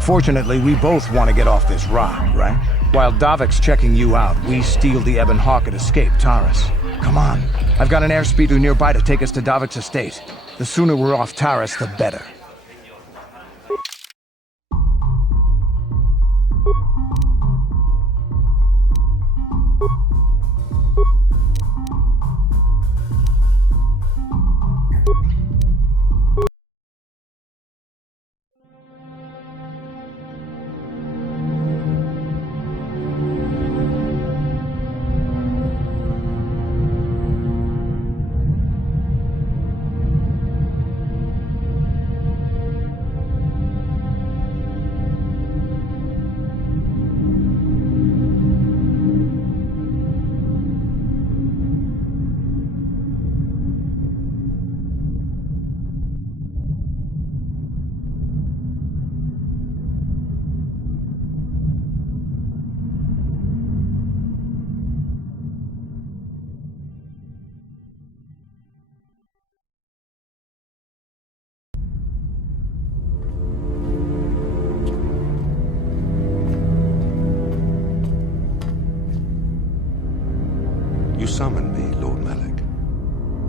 Fortunately, we both want to get off this rock, right? While Davik's checking you out, we steal the Ebon Hawk and escape Taris. Come on. I've got an airspeeder nearby to take us to Davik's estate. The sooner we're off Taris, the better.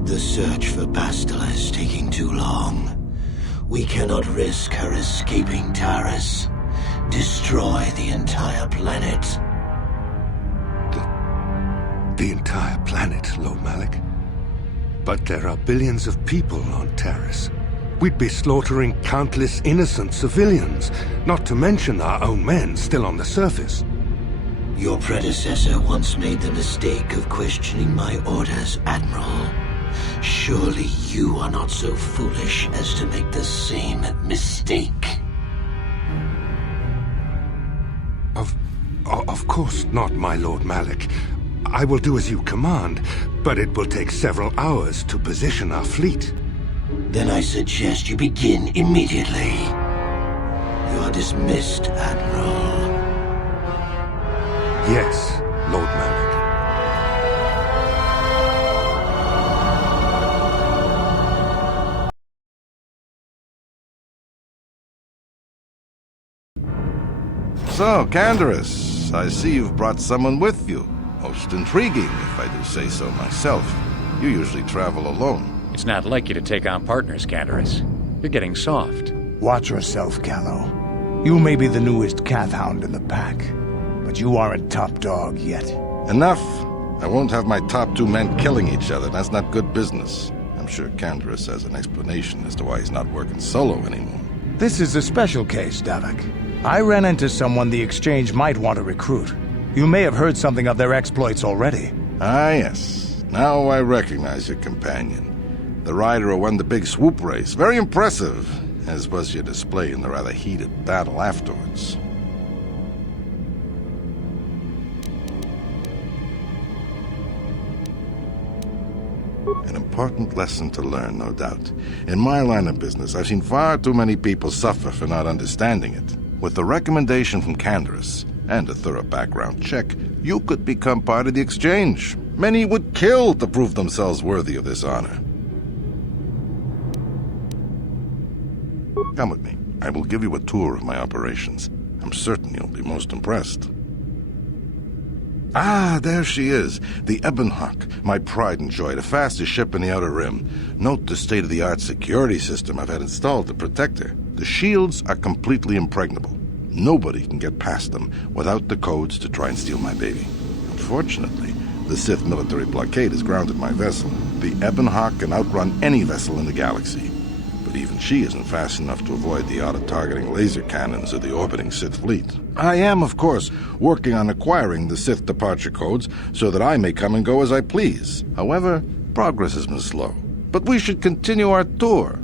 The search for Bastila is taking too long. We cannot risk her escaping Taris. Destroy the entire planet. The entire planet, Lord Malik? But there are billions of people on Taris. We'd be slaughtering countless innocent civilians, not to mention our own men still on the surface. Your predecessor once made the mistake of questioning my orders, Admiral. Surely you are not so foolish as to make the same mistake. Of course not, my Lord Malik. I will do as you command, but it will take several hours to position our fleet. Then I suggest you begin immediately. You are dismissed, Admiral. Yes, Lord Malik. So, Canderous, I see you've brought someone with you. Most intriguing, if I do say so myself. You usually travel alone. It's not like you to take on partners, Canderous. You're getting soft. Watch yourself, Callow. You may be the newest cath hound in the pack, but you aren't top dog yet. Enough! I won't have my top two men killing each other. That's not good business. I'm sure Canderous has an explanation as to why he's not working solo anymore. This is a special case, Davik. I ran into someone the Exchange might want to recruit. You may have heard something of their exploits already. Ah, yes. Now I recognize your companion. The rider who won the big Swoop race. Very impressive, as was your display in the rather heated battle afterwards. An important lesson to learn, no doubt. In my line of business, I've seen far too many people suffer for not understanding it. With the recommendation from Canderous and a thorough background check, you could become part of the Exchange. Many would kill to prove themselves worthy of this honor. Come with me. I will give you a tour of my operations. I'm certain you'll be most impressed. Ah, there she is. The Ebonhawk, my pride and joy, the fastest ship in the Outer Rim. Note the state-of-the-art security system I've had installed to protect her. The shields are completely impregnable. Nobody can get past them without the codes to try and steal my baby. Unfortunately, the Sith military blockade has grounded my vessel. The Ebonhawk can outrun any vessel in the galaxy. But even she isn't fast enough to avoid the auto-targeting laser cannons of the orbiting Sith fleet. I am, of course, working on acquiring the Sith departure codes so that I may come and go as I please. However, progress has been slow. But we should continue our tour.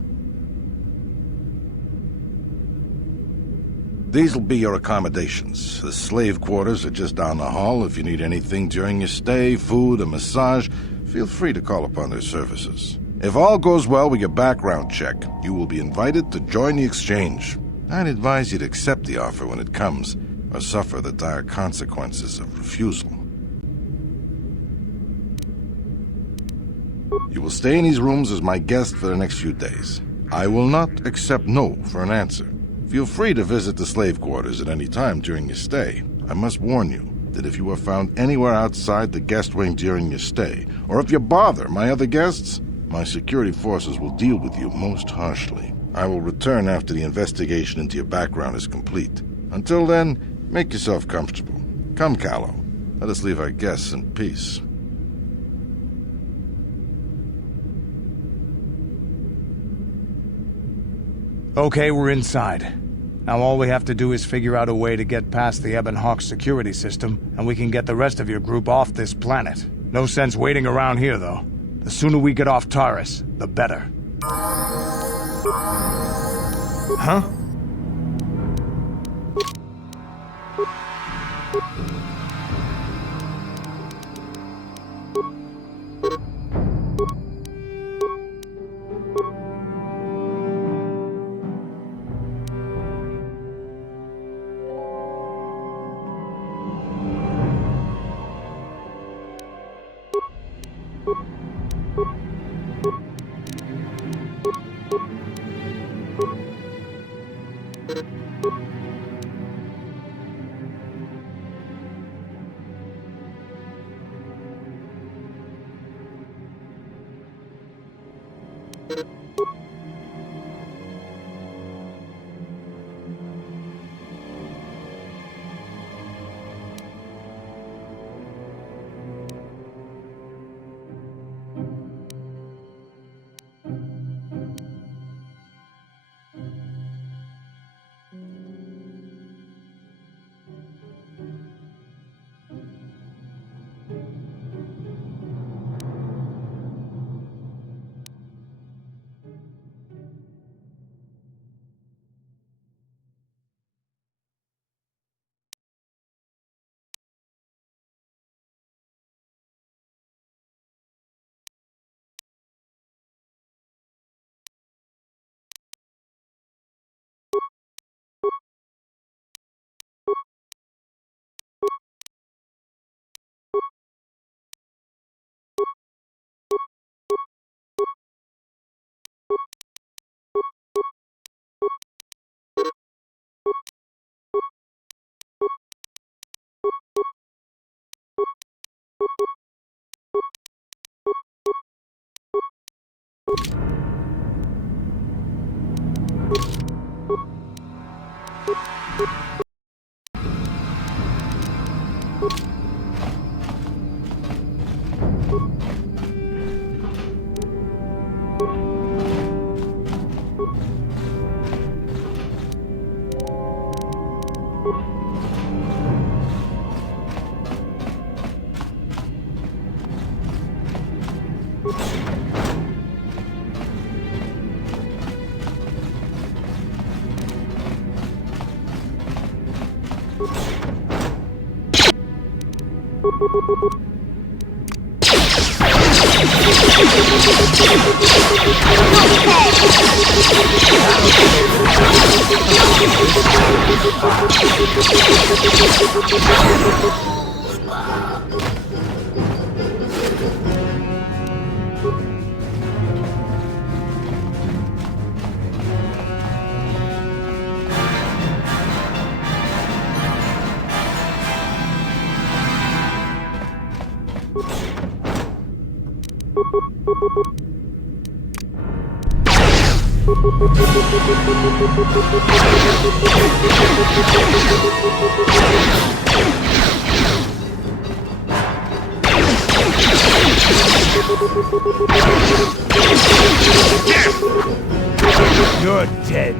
These will be your accommodations. The slave quarters are just down the hall. If you need anything during your stay, food, a massage, feel free to call upon their services. If all goes well with your background check, you will be invited to join the Exchange. I'd advise you to accept the offer when it comes, or suffer the dire consequences of refusal. You will stay in these rooms as my guest for the next few days. I will not accept no for an answer. Feel free to visit the slave quarters at any time during your stay. I must warn you that if you are found anywhere outside the guest wing during your stay, or if you bother my other guests, my security forces will deal with you most harshly. I will return after the investigation into your background is complete. Until then, make yourself comfortable. Come, Callow. Let us leave our guests in peace. Okay, we're inside. Now all we have to do is figure out a way to get past the Ebonhawk security system, and we can get the rest of your group off this planet. No sense waiting around here, though. The sooner we get off Taris, the better. Huh? You're dead.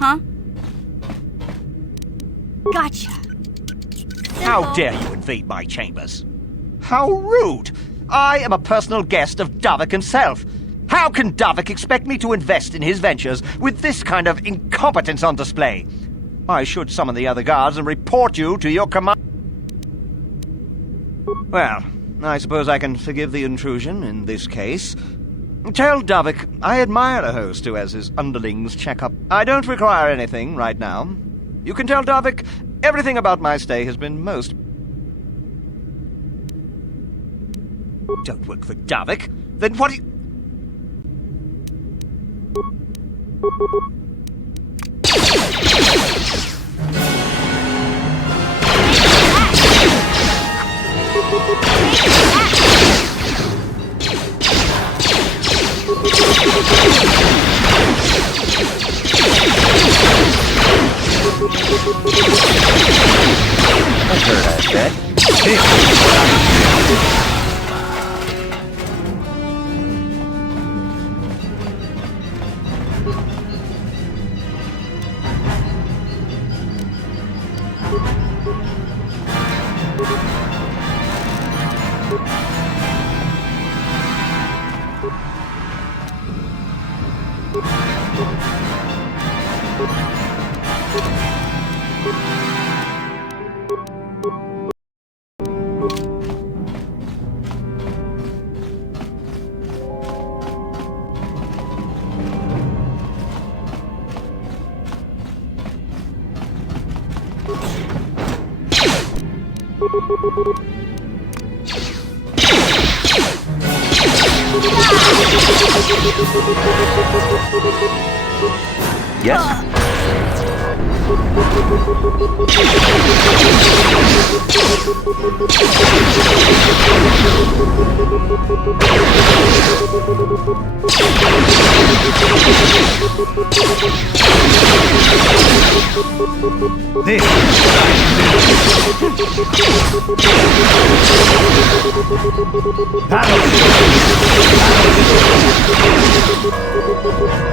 Huh? Gotcha. How dare you invade my chambers? How rude! I am a personal guest of Davik himself. How can Davik expect me to invest in his ventures with this kind of incompetence on display? I should summon the other guards and report you to your command. Well, I suppose I can forgive the intrusion in this case. Tell Davik I admire a host who has his underlings check up. I don't require anything right now. You can tell Davik everything about my stay has been most... Don't work for Davik? Then what do you... I've heard of that. Yes?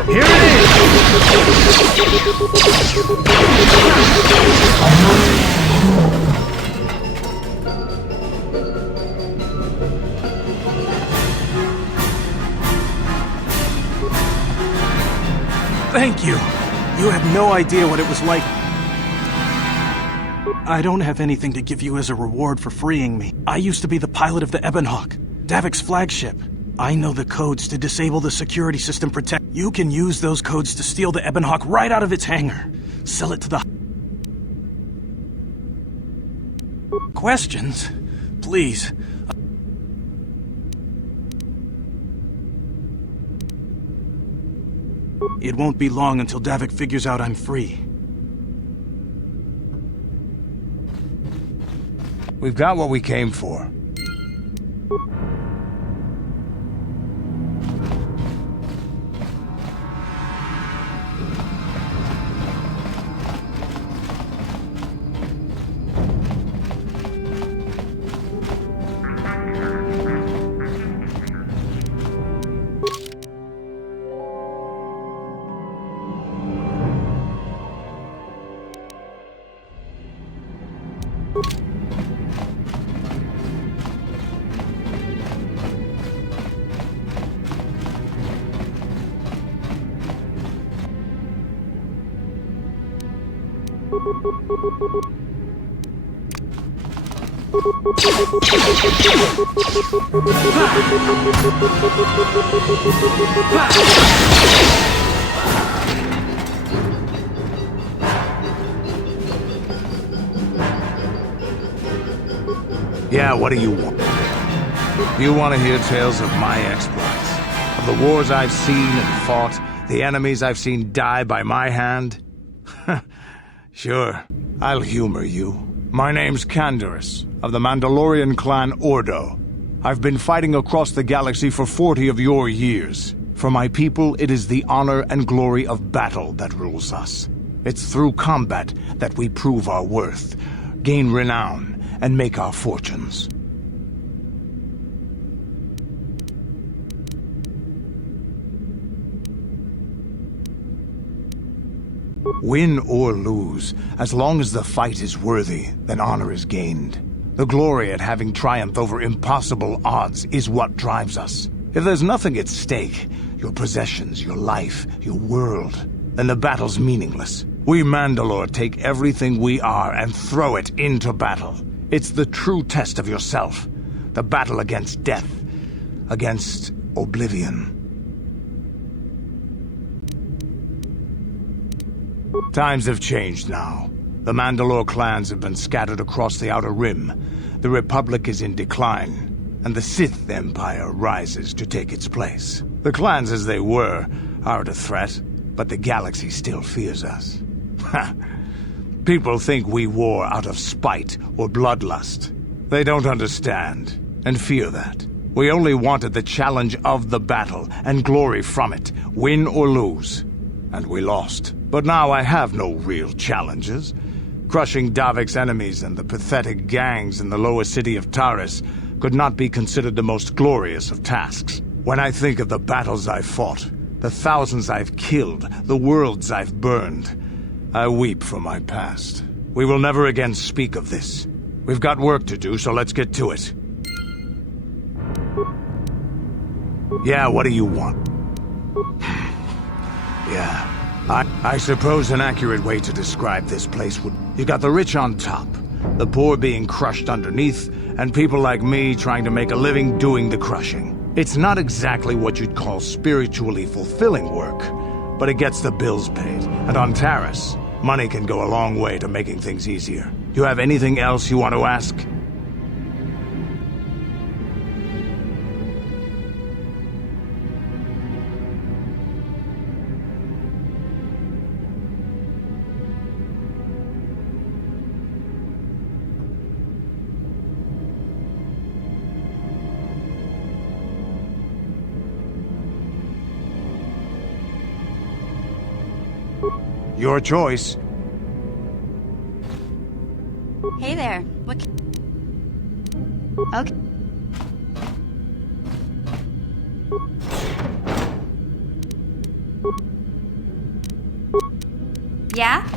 Here it is! Thank you. You have no idea what it was like. I don't have anything to give you as a reward for freeing me. I used to be the pilot of the Ebonhawk, Davik's flagship. I know the codes to disable the security system protect. You can use those codes to steal the Ebonhawk right out of its hangar. Sell it to the... Questions? Please. It won't be long until Davik figures out I'm free. We've got what we came for. Yeah, what do you want? You want to hear tales of my exploits? Of the wars I've seen and fought? The enemies I've seen die by my hand? Sure, I'll humor you. My name's Canderous, of the Mandalorian clan Ordo. I've been fighting across the galaxy for 40 of your years. For my people, it is the honor and glory of battle that rules us. It's through combat that we prove our worth, gain renown, and make our fortunes. Win or lose, as long as the fight is worthy, then honor is gained. The glory at having triumphed over impossible odds is what drives us. If there's nothing at stake, your possessions, your life, your world, then the battle's meaningless. We Mandalore take everything we are and throw it into battle. It's the true test of yourself. The battle against death, against oblivion. Times have changed now. The Mandalore clans have been scattered across the Outer Rim. The Republic is in decline, and the Sith Empire rises to take its place. The clans as they were aren't a threat, but the galaxy still fears us. People think we war out of spite or bloodlust. They don't understand, and fear that. We only wanted the challenge of the battle, and glory from it, win or lose. And we lost. But now I have no real challenges. Crushing Davik's enemies and the pathetic gangs in the lower city of Taris could not be considered the most glorious of tasks. When I think of the battles I've fought, the thousands I've killed, the worlds I've burned, I weep for my past. We will never again speak of this. We've got work to do, so let's get to it. Yeah, what do you want? Yeah. I suppose an accurate way to describe this place would... You got the rich on top, the poor being crushed underneath, and people like me trying to make a living doing the crushing. It's not exactly what you'd call spiritually fulfilling work, but it gets the bills paid. And on Taris, money can go a long way to making things easier. Do you have anything else you want to ask? Your choice. Hey there. What? Okay. Yeah?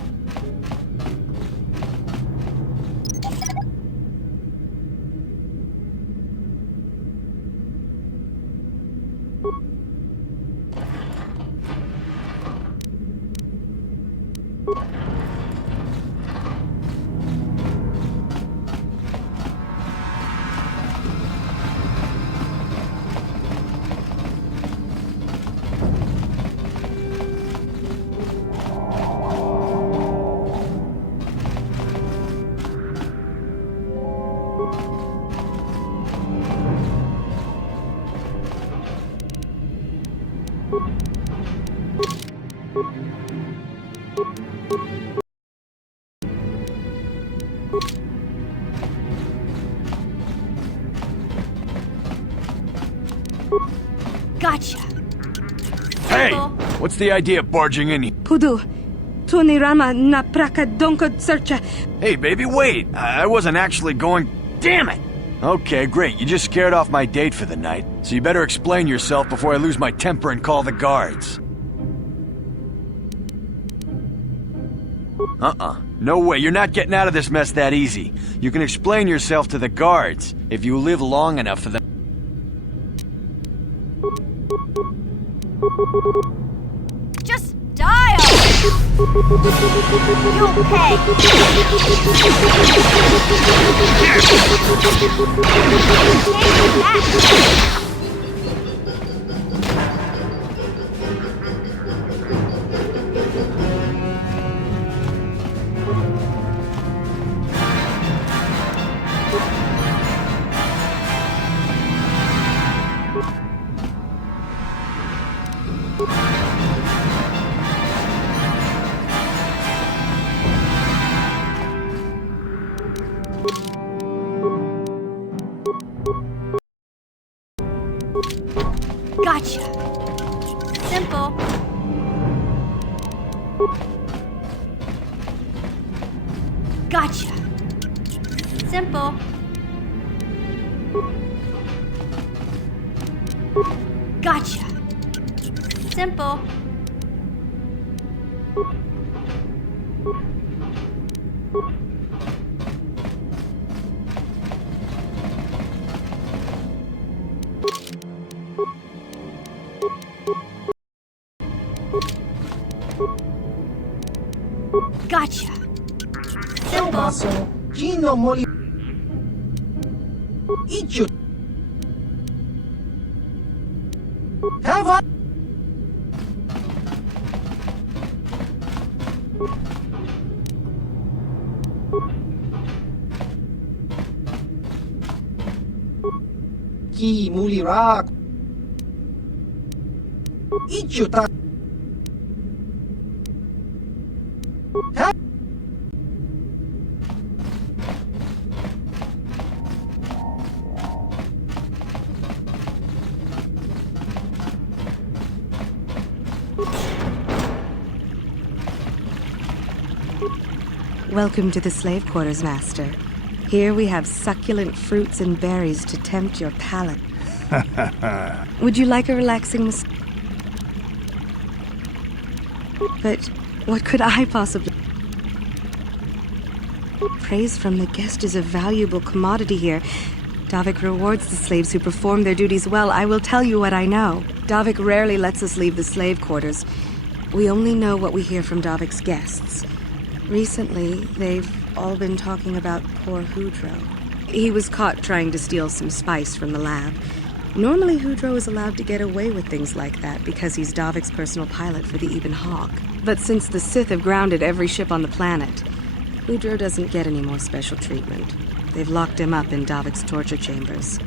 What's the idea of barging in here? Pudu, Tunirama na praka donko searcha. Hey, baby, wait! I wasn't actually going... Damn it! Okay, great. You just scared off my date for the night. So you better explain yourself before I lose my temper and call the guards. No way. You're not getting out of this mess that easy. You can explain yourself to the guards if you live long enough for them. Just die already! You'll pay! Gotcha. Simple. Gotcha. Simple. Gotcha. Simple. Gotcha. Simple. Gino Moli. Ichu. Have a. Ki Mulira. Ichuta. Welcome to the slave quarters, Master. Here we have succulent fruits and berries to tempt your palate. Would you like a relaxing massage? But what could I possibly... Praise from the guest is a valuable commodity here. Davik rewards the slaves who perform their duties well. I will tell you what I know. Davik rarely lets us leave the slave quarters. We only know what we hear from Davik's guests. Recently, they've all been talking about poor Hudro. He was caught trying to steal some spice from the lab. Normally, Hudro is allowed to get away with things like that because he's Davik's personal pilot for the Ebon Hawk. But since the Sith have grounded every ship on the planet, Hudro doesn't get any more special treatment. They've locked him up in Davik's torture chambers.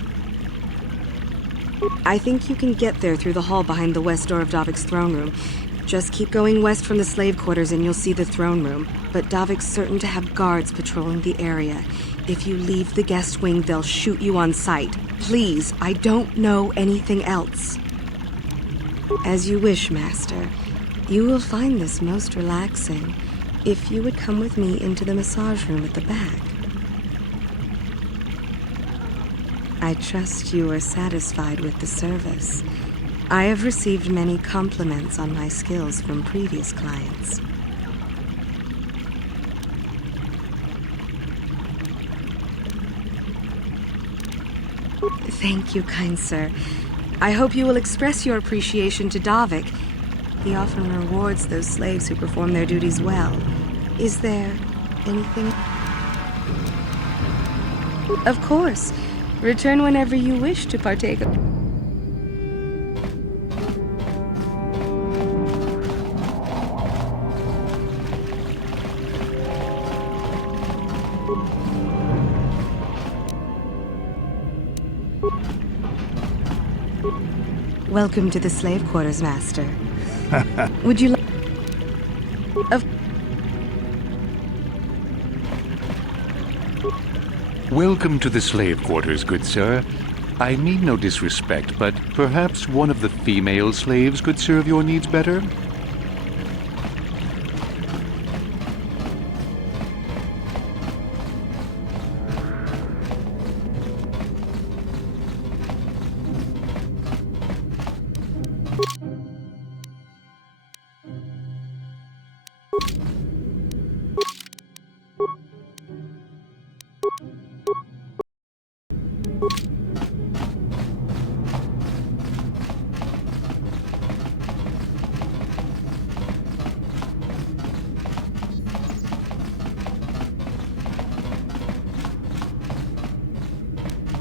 I think you can get there through the hall behind the west door of Davik's throne room. Just keep going west from the slave quarters and you'll see the throne room. But Davik's certain to have guards patrolling the area. If you leave the guest wing, they'll shoot you on sight. Please, I don't know anything else. As you wish, Master. You will find this most relaxing if you would come with me into the massage room at the back. I trust you are satisfied with the service. I have received many compliments on my skills from previous clients. Thank you, kind sir. I hope you will express your appreciation to Davik. He often rewards those slaves who perform their duties well. Is there anything? Of course. Return whenever you wish to partake of... Welcome to the slave quarters, Master. Would you like... Welcome to the slave quarters, good sir. I mean no disrespect, but perhaps one of the female slaves could serve your needs better?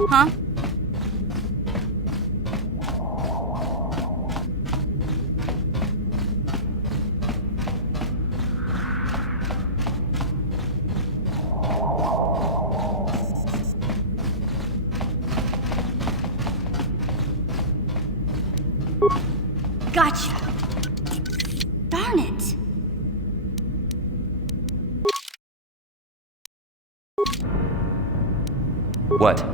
Huh? Gotcha. Darn it. What?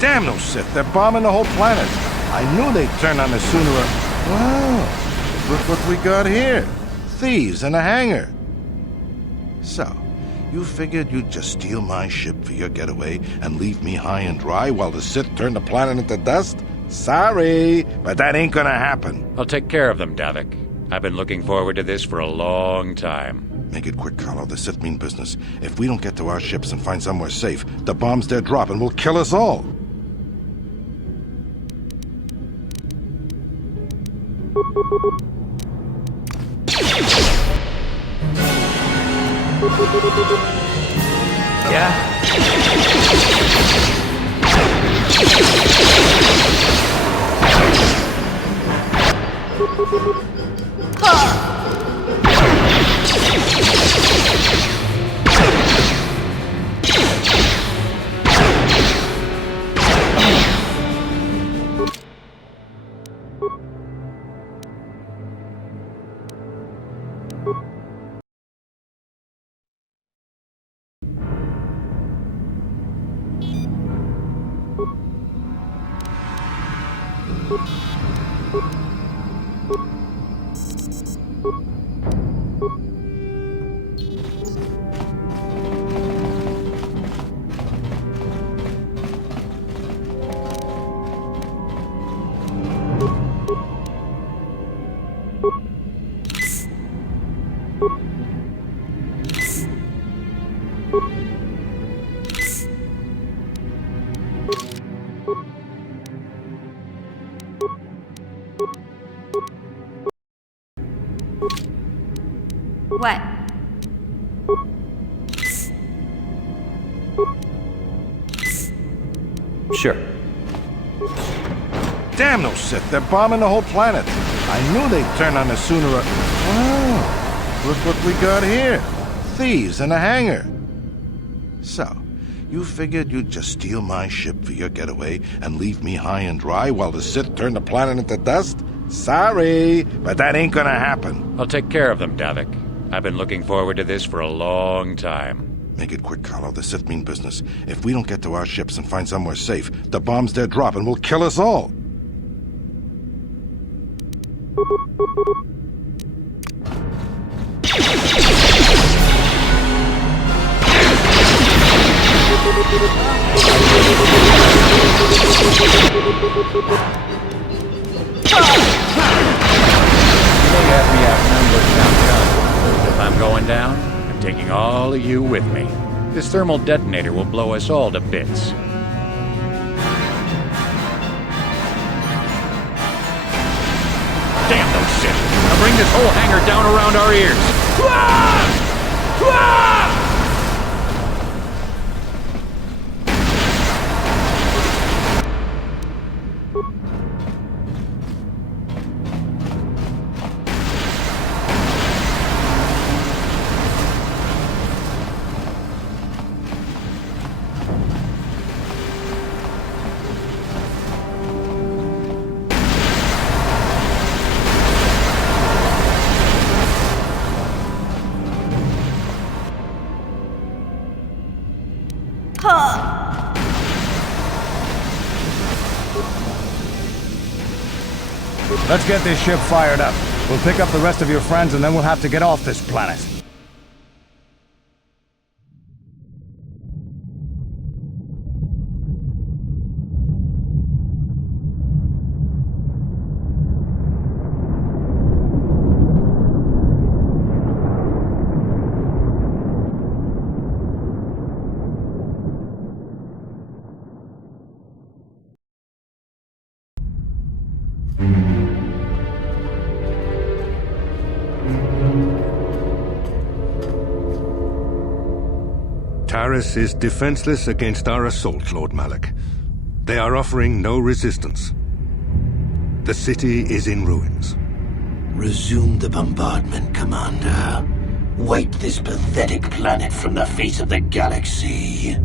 Damn those Sith, they're bombing the whole planet. I knew they'd turn on us sooner or... Wow, look what we got here. Thieves in a hangar. So, you figured you'd just steal my ship for your getaway and leave me high and dry while the Sith turn the planet into dust? Sorry, but that ain't gonna happen. I'll take care of them, Davik. I've been looking forward to this for a long time. Make it quick, Carlo. The Sith mean business. If we don't get to our ships and find somewhere safe, the bombs they're dropping will kill us all. Yeah? What? Sure. Damn those Sith, they're bombing the whole planet. I knew they'd turn on us sooner or... Wow, look what we got here. Thieves in a hangar. So, you figured you'd just steal my ship for your getaway and leave me high and dry while the Sith turn the planet into dust? Sorry, but that ain't gonna happen. I'll take care of them, Davik. I've been looking forward to this for a long time. Make it quick, Carlo. The Sith mean business. If we don't get to our ships and find somewhere safe, the bombs they're dropping will kill us all. They have me outnumbered and outgunned. If I'm going down, I'm taking all of you with me. This thermal detonator will blow us all to bits. Damn those Sith! I'll bring this whole hangar down around our ears. Let's get this ship fired up. We'll pick up the rest of your friends and then we'll have to get off this planet. Taris is defenseless against our assault, Lord Malak. They are offering no resistance. The city is in ruins. Resume the bombardment, Commander. Wipe this pathetic planet from the face of the galaxy.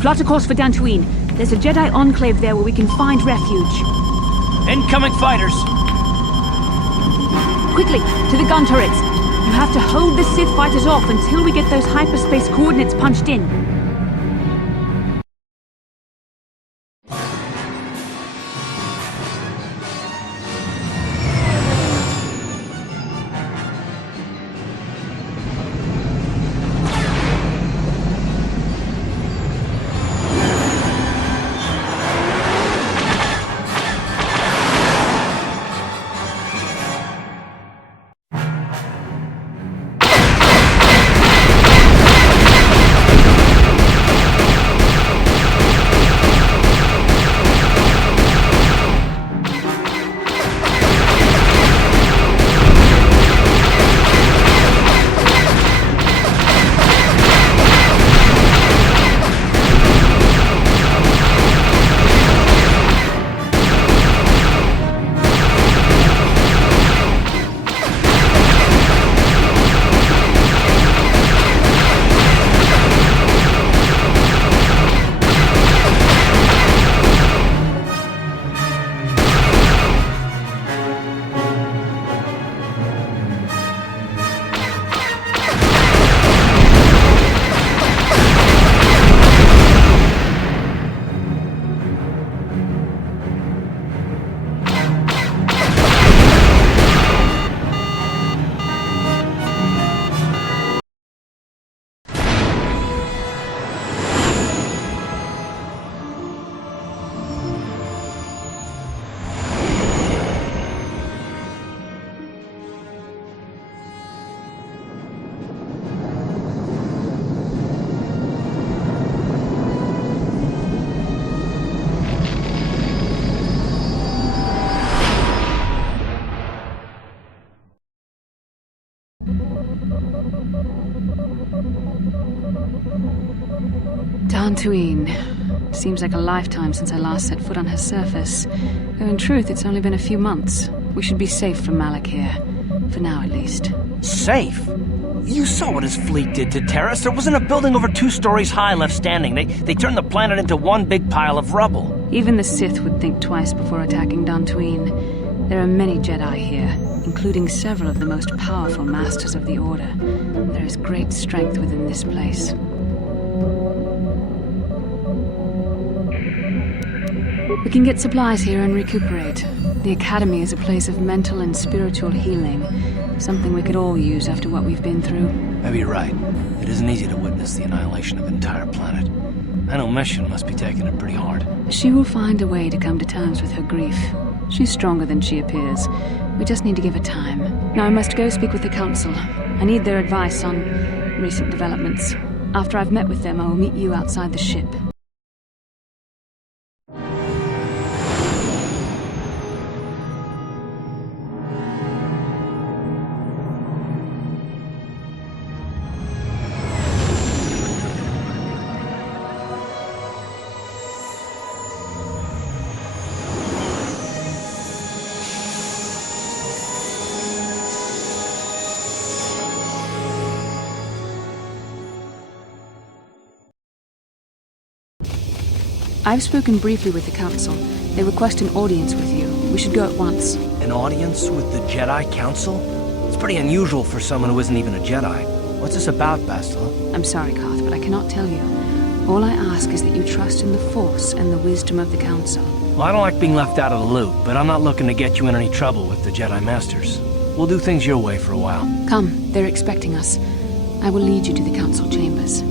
Plot a course for Dantooine. There's a Jedi enclave there where we can find refuge. Incoming fighters! Quickly, to the gun turrets. You have to hold the Sith fighters off until we get those hyperspace coordinates punched in. Dantooine. Seems like a lifetime since I last set foot on her surface. Though in truth, it's only been a few months. We should be safe from Malak here. For now, at least. Safe? You saw what his fleet did to Taris. There wasn't a building over 2 stories high left standing. They turned the planet into one big pile of rubble. Even the Sith would think twice before attacking Dantooine. There are many Jedi here, including several of the most powerful Masters of the Order. There is great strength within this place. We can get supplies here and recuperate. The Academy is a place of mental and spiritual healing. Something we could all use after what we've been through. Maybe you're right. It isn't easy to witness the annihilation of an entire planet. I know Mission must be taking it pretty hard. She will find a way to come to terms with her grief. She's stronger than she appears. We just need to give her time. Now I must go speak with the council. I need their advice on recent developments. After I've met with them, I will meet you outside the ship. I've spoken briefly with the council. They request an audience with you. We should go at once. An audience with the Jedi Council? It's pretty unusual for someone who isn't even a Jedi. What's this about, Bastila? I'm sorry, Carth, but I cannot tell you. All I ask is that you trust in the Force and the wisdom of the council. Well, I don't like being left out of the loop, but I'm not looking to get you in any trouble with the Jedi Masters. We'll do things your way for a while. Come, they're expecting us. I will lead you to the council chambers.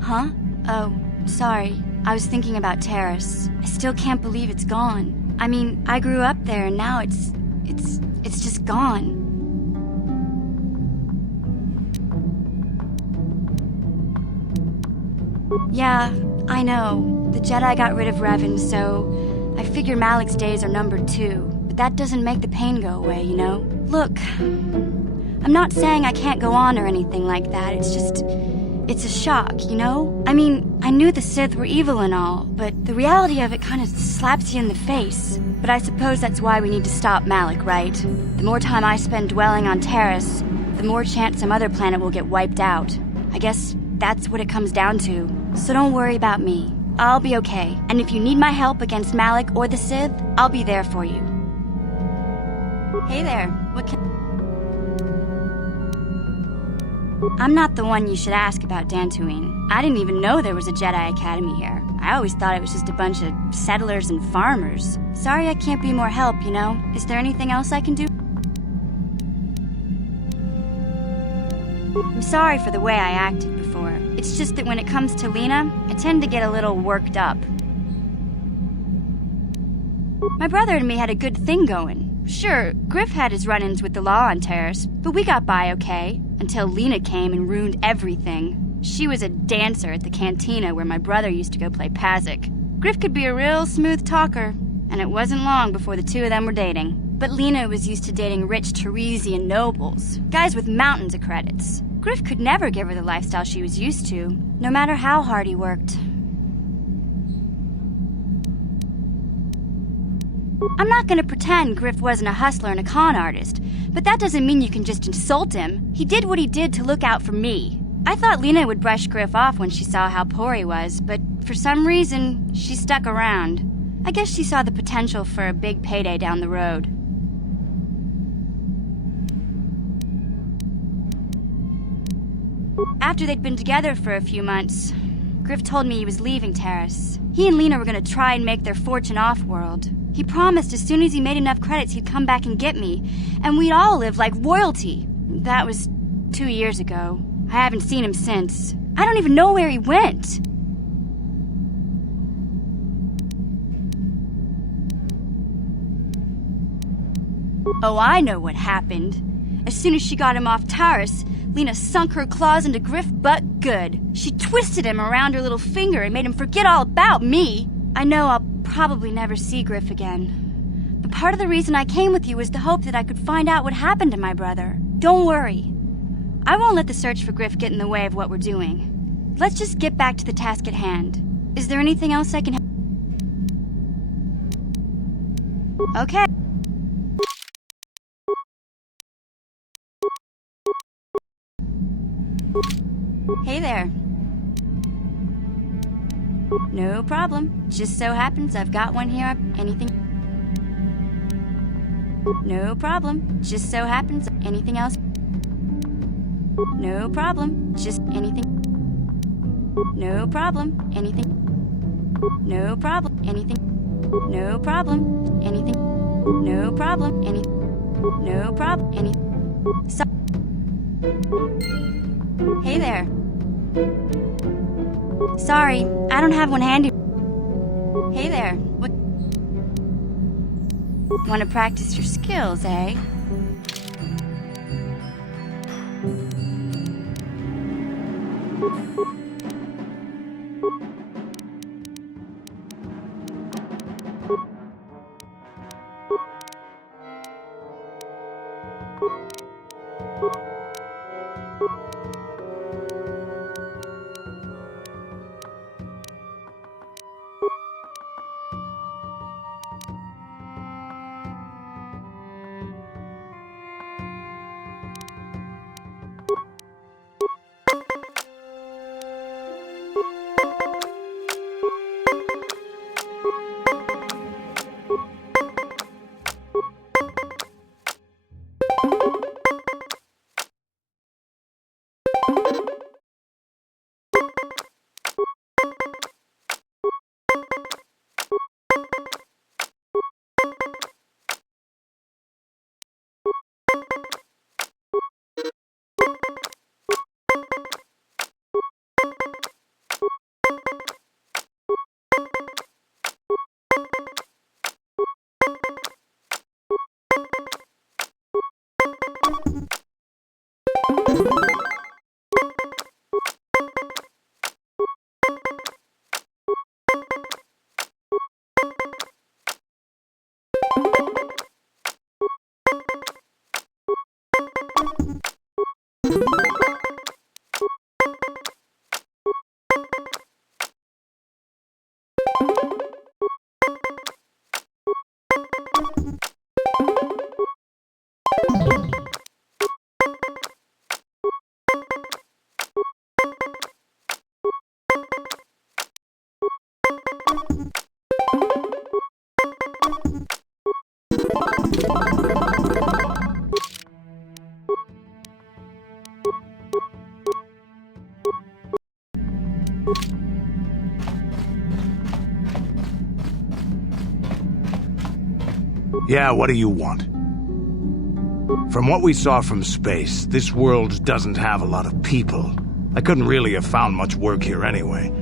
Huh? Oh, sorry. I was thinking about Terrace. I still can't believe it's gone. I mean, I grew up there and now it's just gone. Yeah, I know. The Jedi got rid of Revan, so I figure Malik's days are numbered too. But that doesn't make the pain go away, you know? Look, I'm not saying I can't go on or anything like that. It's a shock, you know? I mean, I knew the Sith were evil and all, but the reality of it kind of slaps you in the face. But I suppose that's why we need to stop Malik, right? The more time I spend dwelling on Terrace, the more chance some other planet will get wiped out. I guess that's what it comes down to. So don't worry about me. I'll be okay. And if you need my help against Malik or the Sith, I'll be there for you. Hey there, what can... I'm not the one you should ask about Dantooine. I didn't even know there was a Jedi Academy here. I always thought it was just a bunch of settlers and farmers. Sorry I can't be more help, you know? Is there anything else I can do? I'm sorry for the way I acted before. It's just that when it comes to Lena, I tend to get a little worked up. My brother and me had a good thing going. Sure, Griff had his run-ins with the law on Terrace, but we got by okay. Until Lena came and ruined everything. She was a dancer at the cantina where my brother used to go play Pazik. Griff could be a real smooth talker, and it wasn't long before the two of them were dating. But Lena was used to dating rich Teresian nobles, guys with mountains of credits. Griff could never give her the lifestyle she was used to, no matter how hard he worked. I'm not gonna pretend Griff wasn't a hustler and a con artist, but that doesn't mean you can just insult him. He did what he did to look out for me. I thought Lena would brush Griff off when she saw how poor he was, but for some reason, she stuck around. I guess she saw the potential for a big payday down the road. After they'd been together for a few months, Griff told me he was leaving Terrace. He and Lena were gonna try and make their fortune off-world. He promised as soon as he made enough credits he'd come back and get me, and we'd all live like royalty. That was 2 years ago. I haven't seen him since. I don't even know where he went. Oh, I know what happened. As soon as she got him off Taris, Lena sunk her claws into Griff butt good. She twisted him around her little finger and made him forget all about me. I know I'll probably never see Griff again. But part of the reason I came with you was the hope that I could find out what happened to my brother. Don't worry. I won't let the search for Griff get in the way of what we're doing. Let's just get back to the task at hand. Is there anything else I can help? Okay. Hey there. No problem. Just so happens I've got one here. Anything? No problem. Just so happens. Anything else? No problem. Just anything. No problem. Anything. No problem. Anything. No problem. Anything. No problem. Any. No problem. Any. So. Hey there. Sorry, I don't have one handy. Hey there. What? Want to practice your skills, eh? Yeah, what do you want? From what we saw from space, this world doesn't have a lot of people. I couldn't really have found much work here anyway,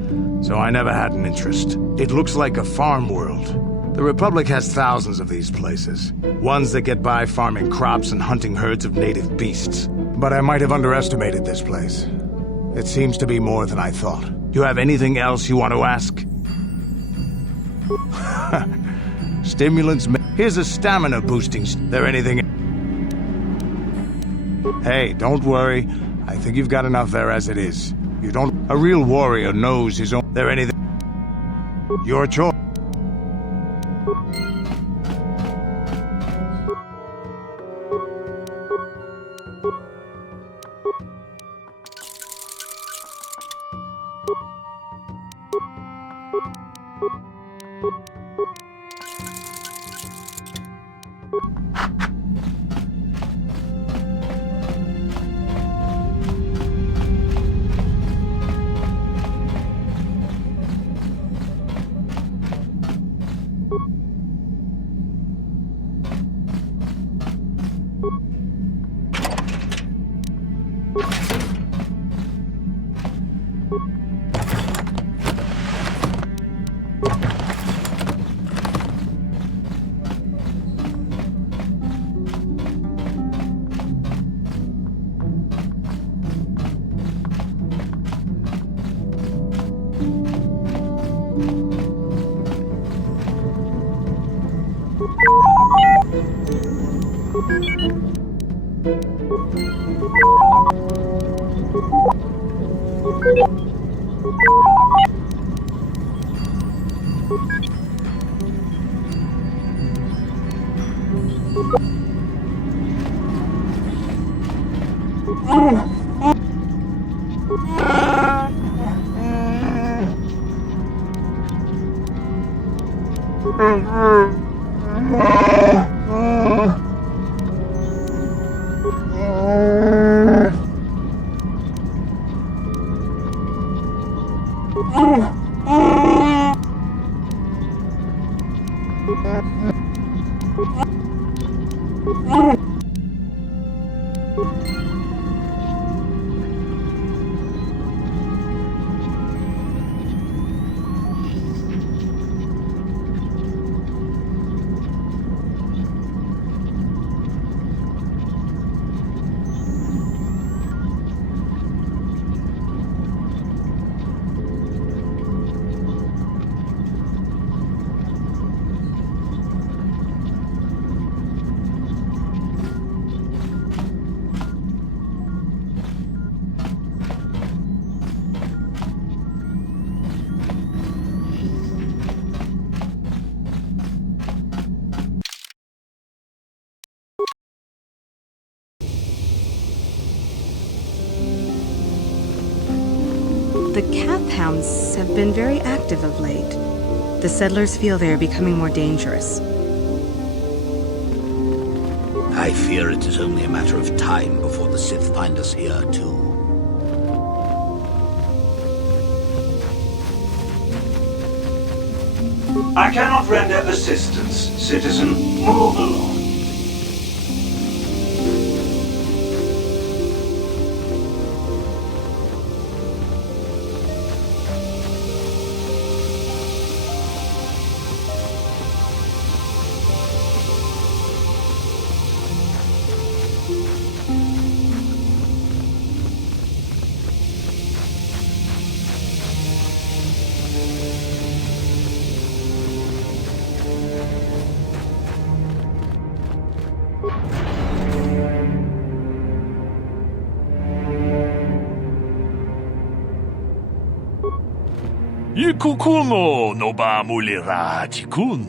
so I never had an interest. It looks like a farm world. The Republic has thousands of these places. Ones that get by farming crops and hunting herds of native beasts. But I might have underestimated this place. It seems to be more than I thought. You have anything else you want to ask? Stimulants. Here's a stamina boosting. There anything? Hey, don't worry. I think you've got enough there as it is. You don't. A real warrior knows his own. There anything? Your choice. The Kath hounds have been very active of late. The settlers feel they are becoming more dangerous. I fear it is only a matter of time before the Sith find us here, too. I cannot render assistance, citizen. Move along. Ikukuno no ba mulira jikun.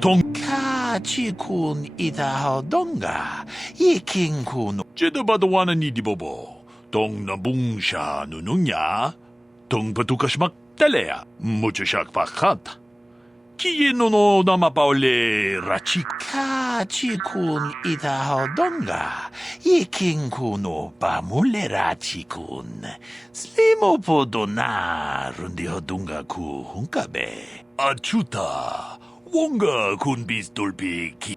Tonka jikun ida donga. Iking kuno. Jeda badawana ni dibobo. Tong nabungsha nununya. Tong patukashmak talea. Mucho shak pakat. Kieno no namapaule rachika jikun ida donga. Iking kuno ba mulira jikun. Slimo podona rundi hodunga ku hunkabe. Achuta, wonga kun bis dolpi ki.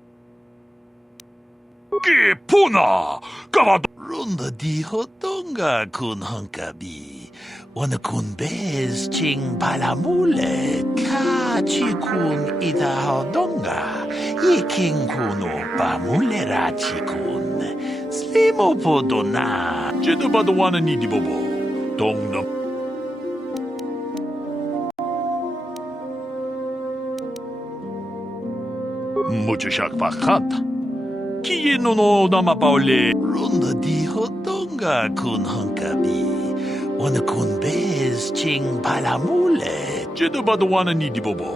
Ke puna, kawad. Runda di hodunga kun hunkabi. Wana kun bez ching palamule. Kachi kun ida hodunga. Iking kuno pamule rachi kun. Slimo podona. Jeda badawana ni di bobo. Dongnam. Mucho shak pakat. Kieno no namapaule. Runda di hodonga kun hunkabi. Wana kun bez ching palamule. Jeda badawana ni di bobo.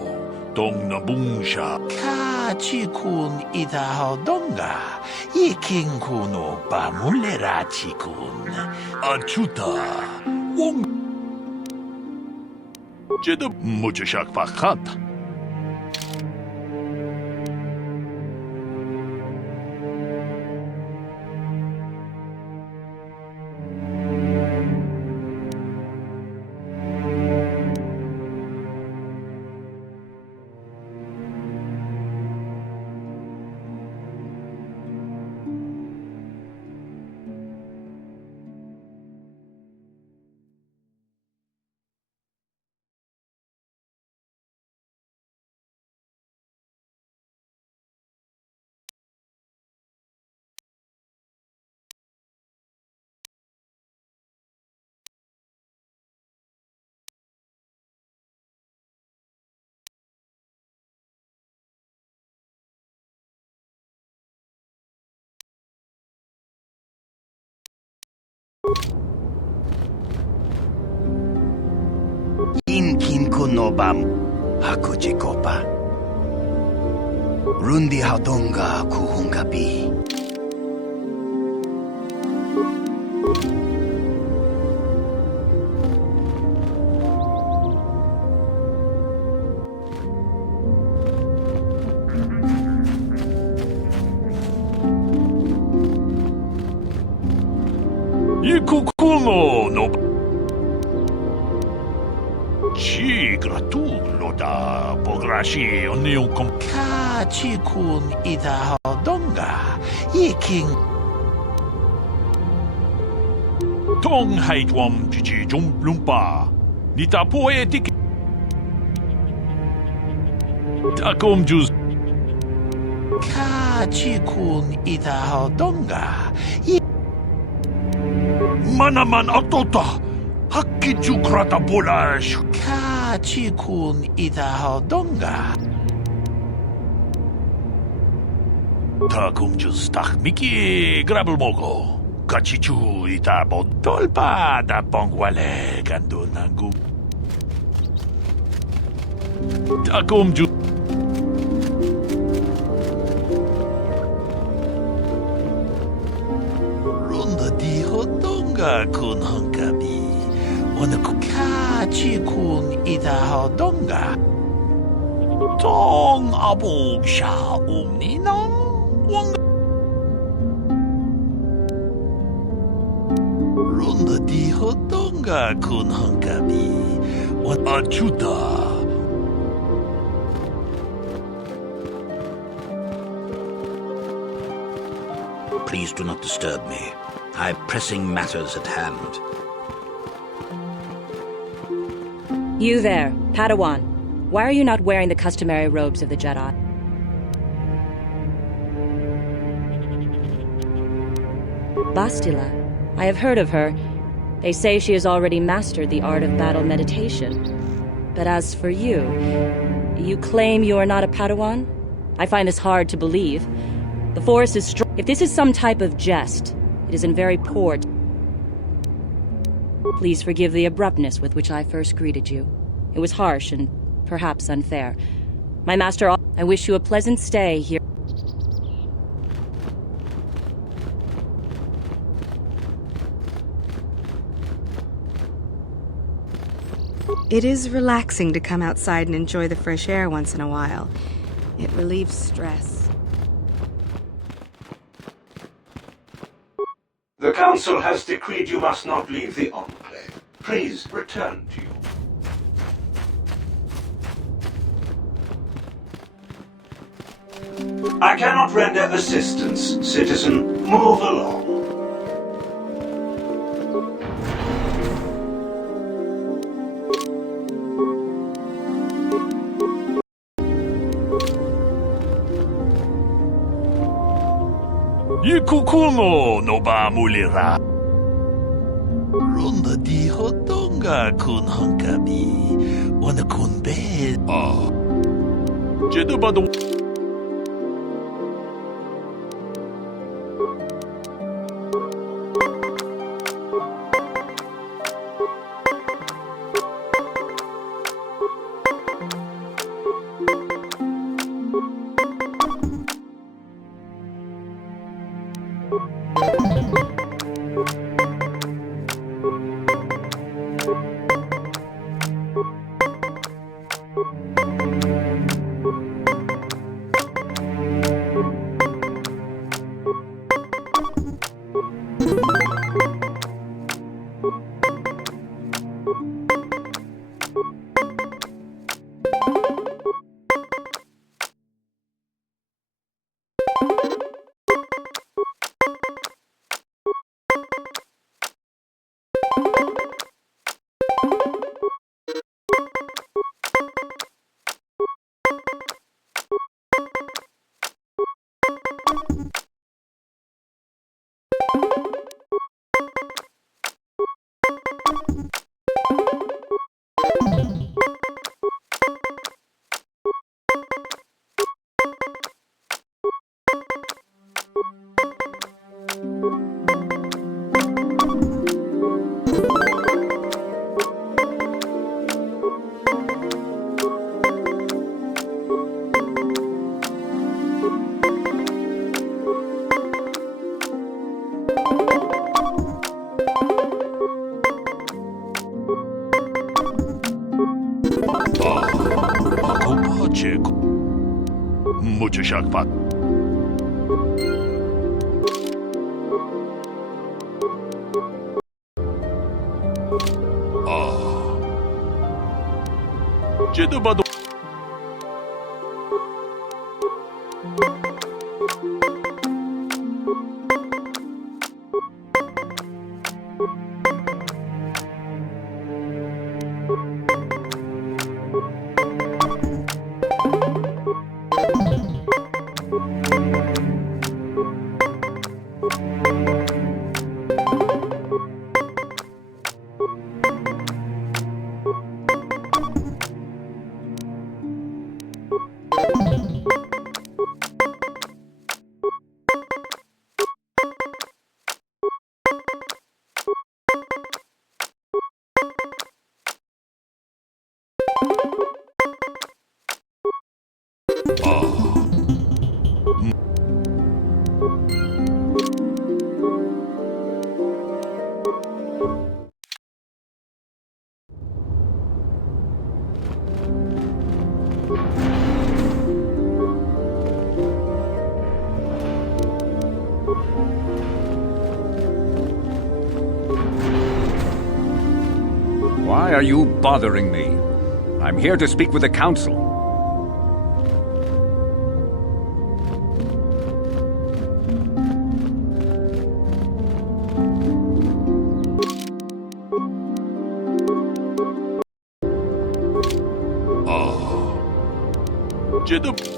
Dongnam bungsha. Kachi kun ida hodonga. Iking kuno pamule rachi kun. Achuta. Wong. Jeda mucho shak pakat. Inkin kunobam. Hakuji kopa. Rundi hadonga kuhungabi. Ikukuno no. Ci gratulo Da pograshi onion kom kachi kun ida donga. Yiking Tong haitwam chichi jumplumpa. Nita poetic. Takom jus. Kachi kun ida donga. Manaman atota. Hakiju krata bolash. Kachi kun ida donga. Takom jus tak miki grabel mogo. Kachichu ita bodolpa da pongwale kando nangu. Takom ju. Ronda di hodonga kun hankabi. Wana kukachi kun ita hodonga. Tong abog sha umninang wanga. Ronda di hodonga kun hankabi. Wan achuta. Please do not disturb me. I have pressing matters at hand. You there, Padawan. Why are you not wearing the customary robes of the Jedi? Bastila. I have heard of her. They say she has already mastered the art of battle meditation. But as for you, you claim you are not a Padawan? I find this hard to believe. The Force is strong. If this is some type of jest, it is in very poor. Please forgive the abruptness with which I first greeted you. It was harsh and perhaps unfair. My master, I wish you a pleasant stay here. It is relaxing to come outside and enjoy the fresh air once in a while. It relieves stress. The Council has decreed you must not leave the Enclave. Please return to you. I cannot render assistance, citizen. Move along. Yikukumo no ba mulira. Ronda di hodonga kun hankabi. Wana kun be. Jedubado. Mucho shakpat. Jedubado. Why are you bothering me? I'm here to speak with the Council. Jedi.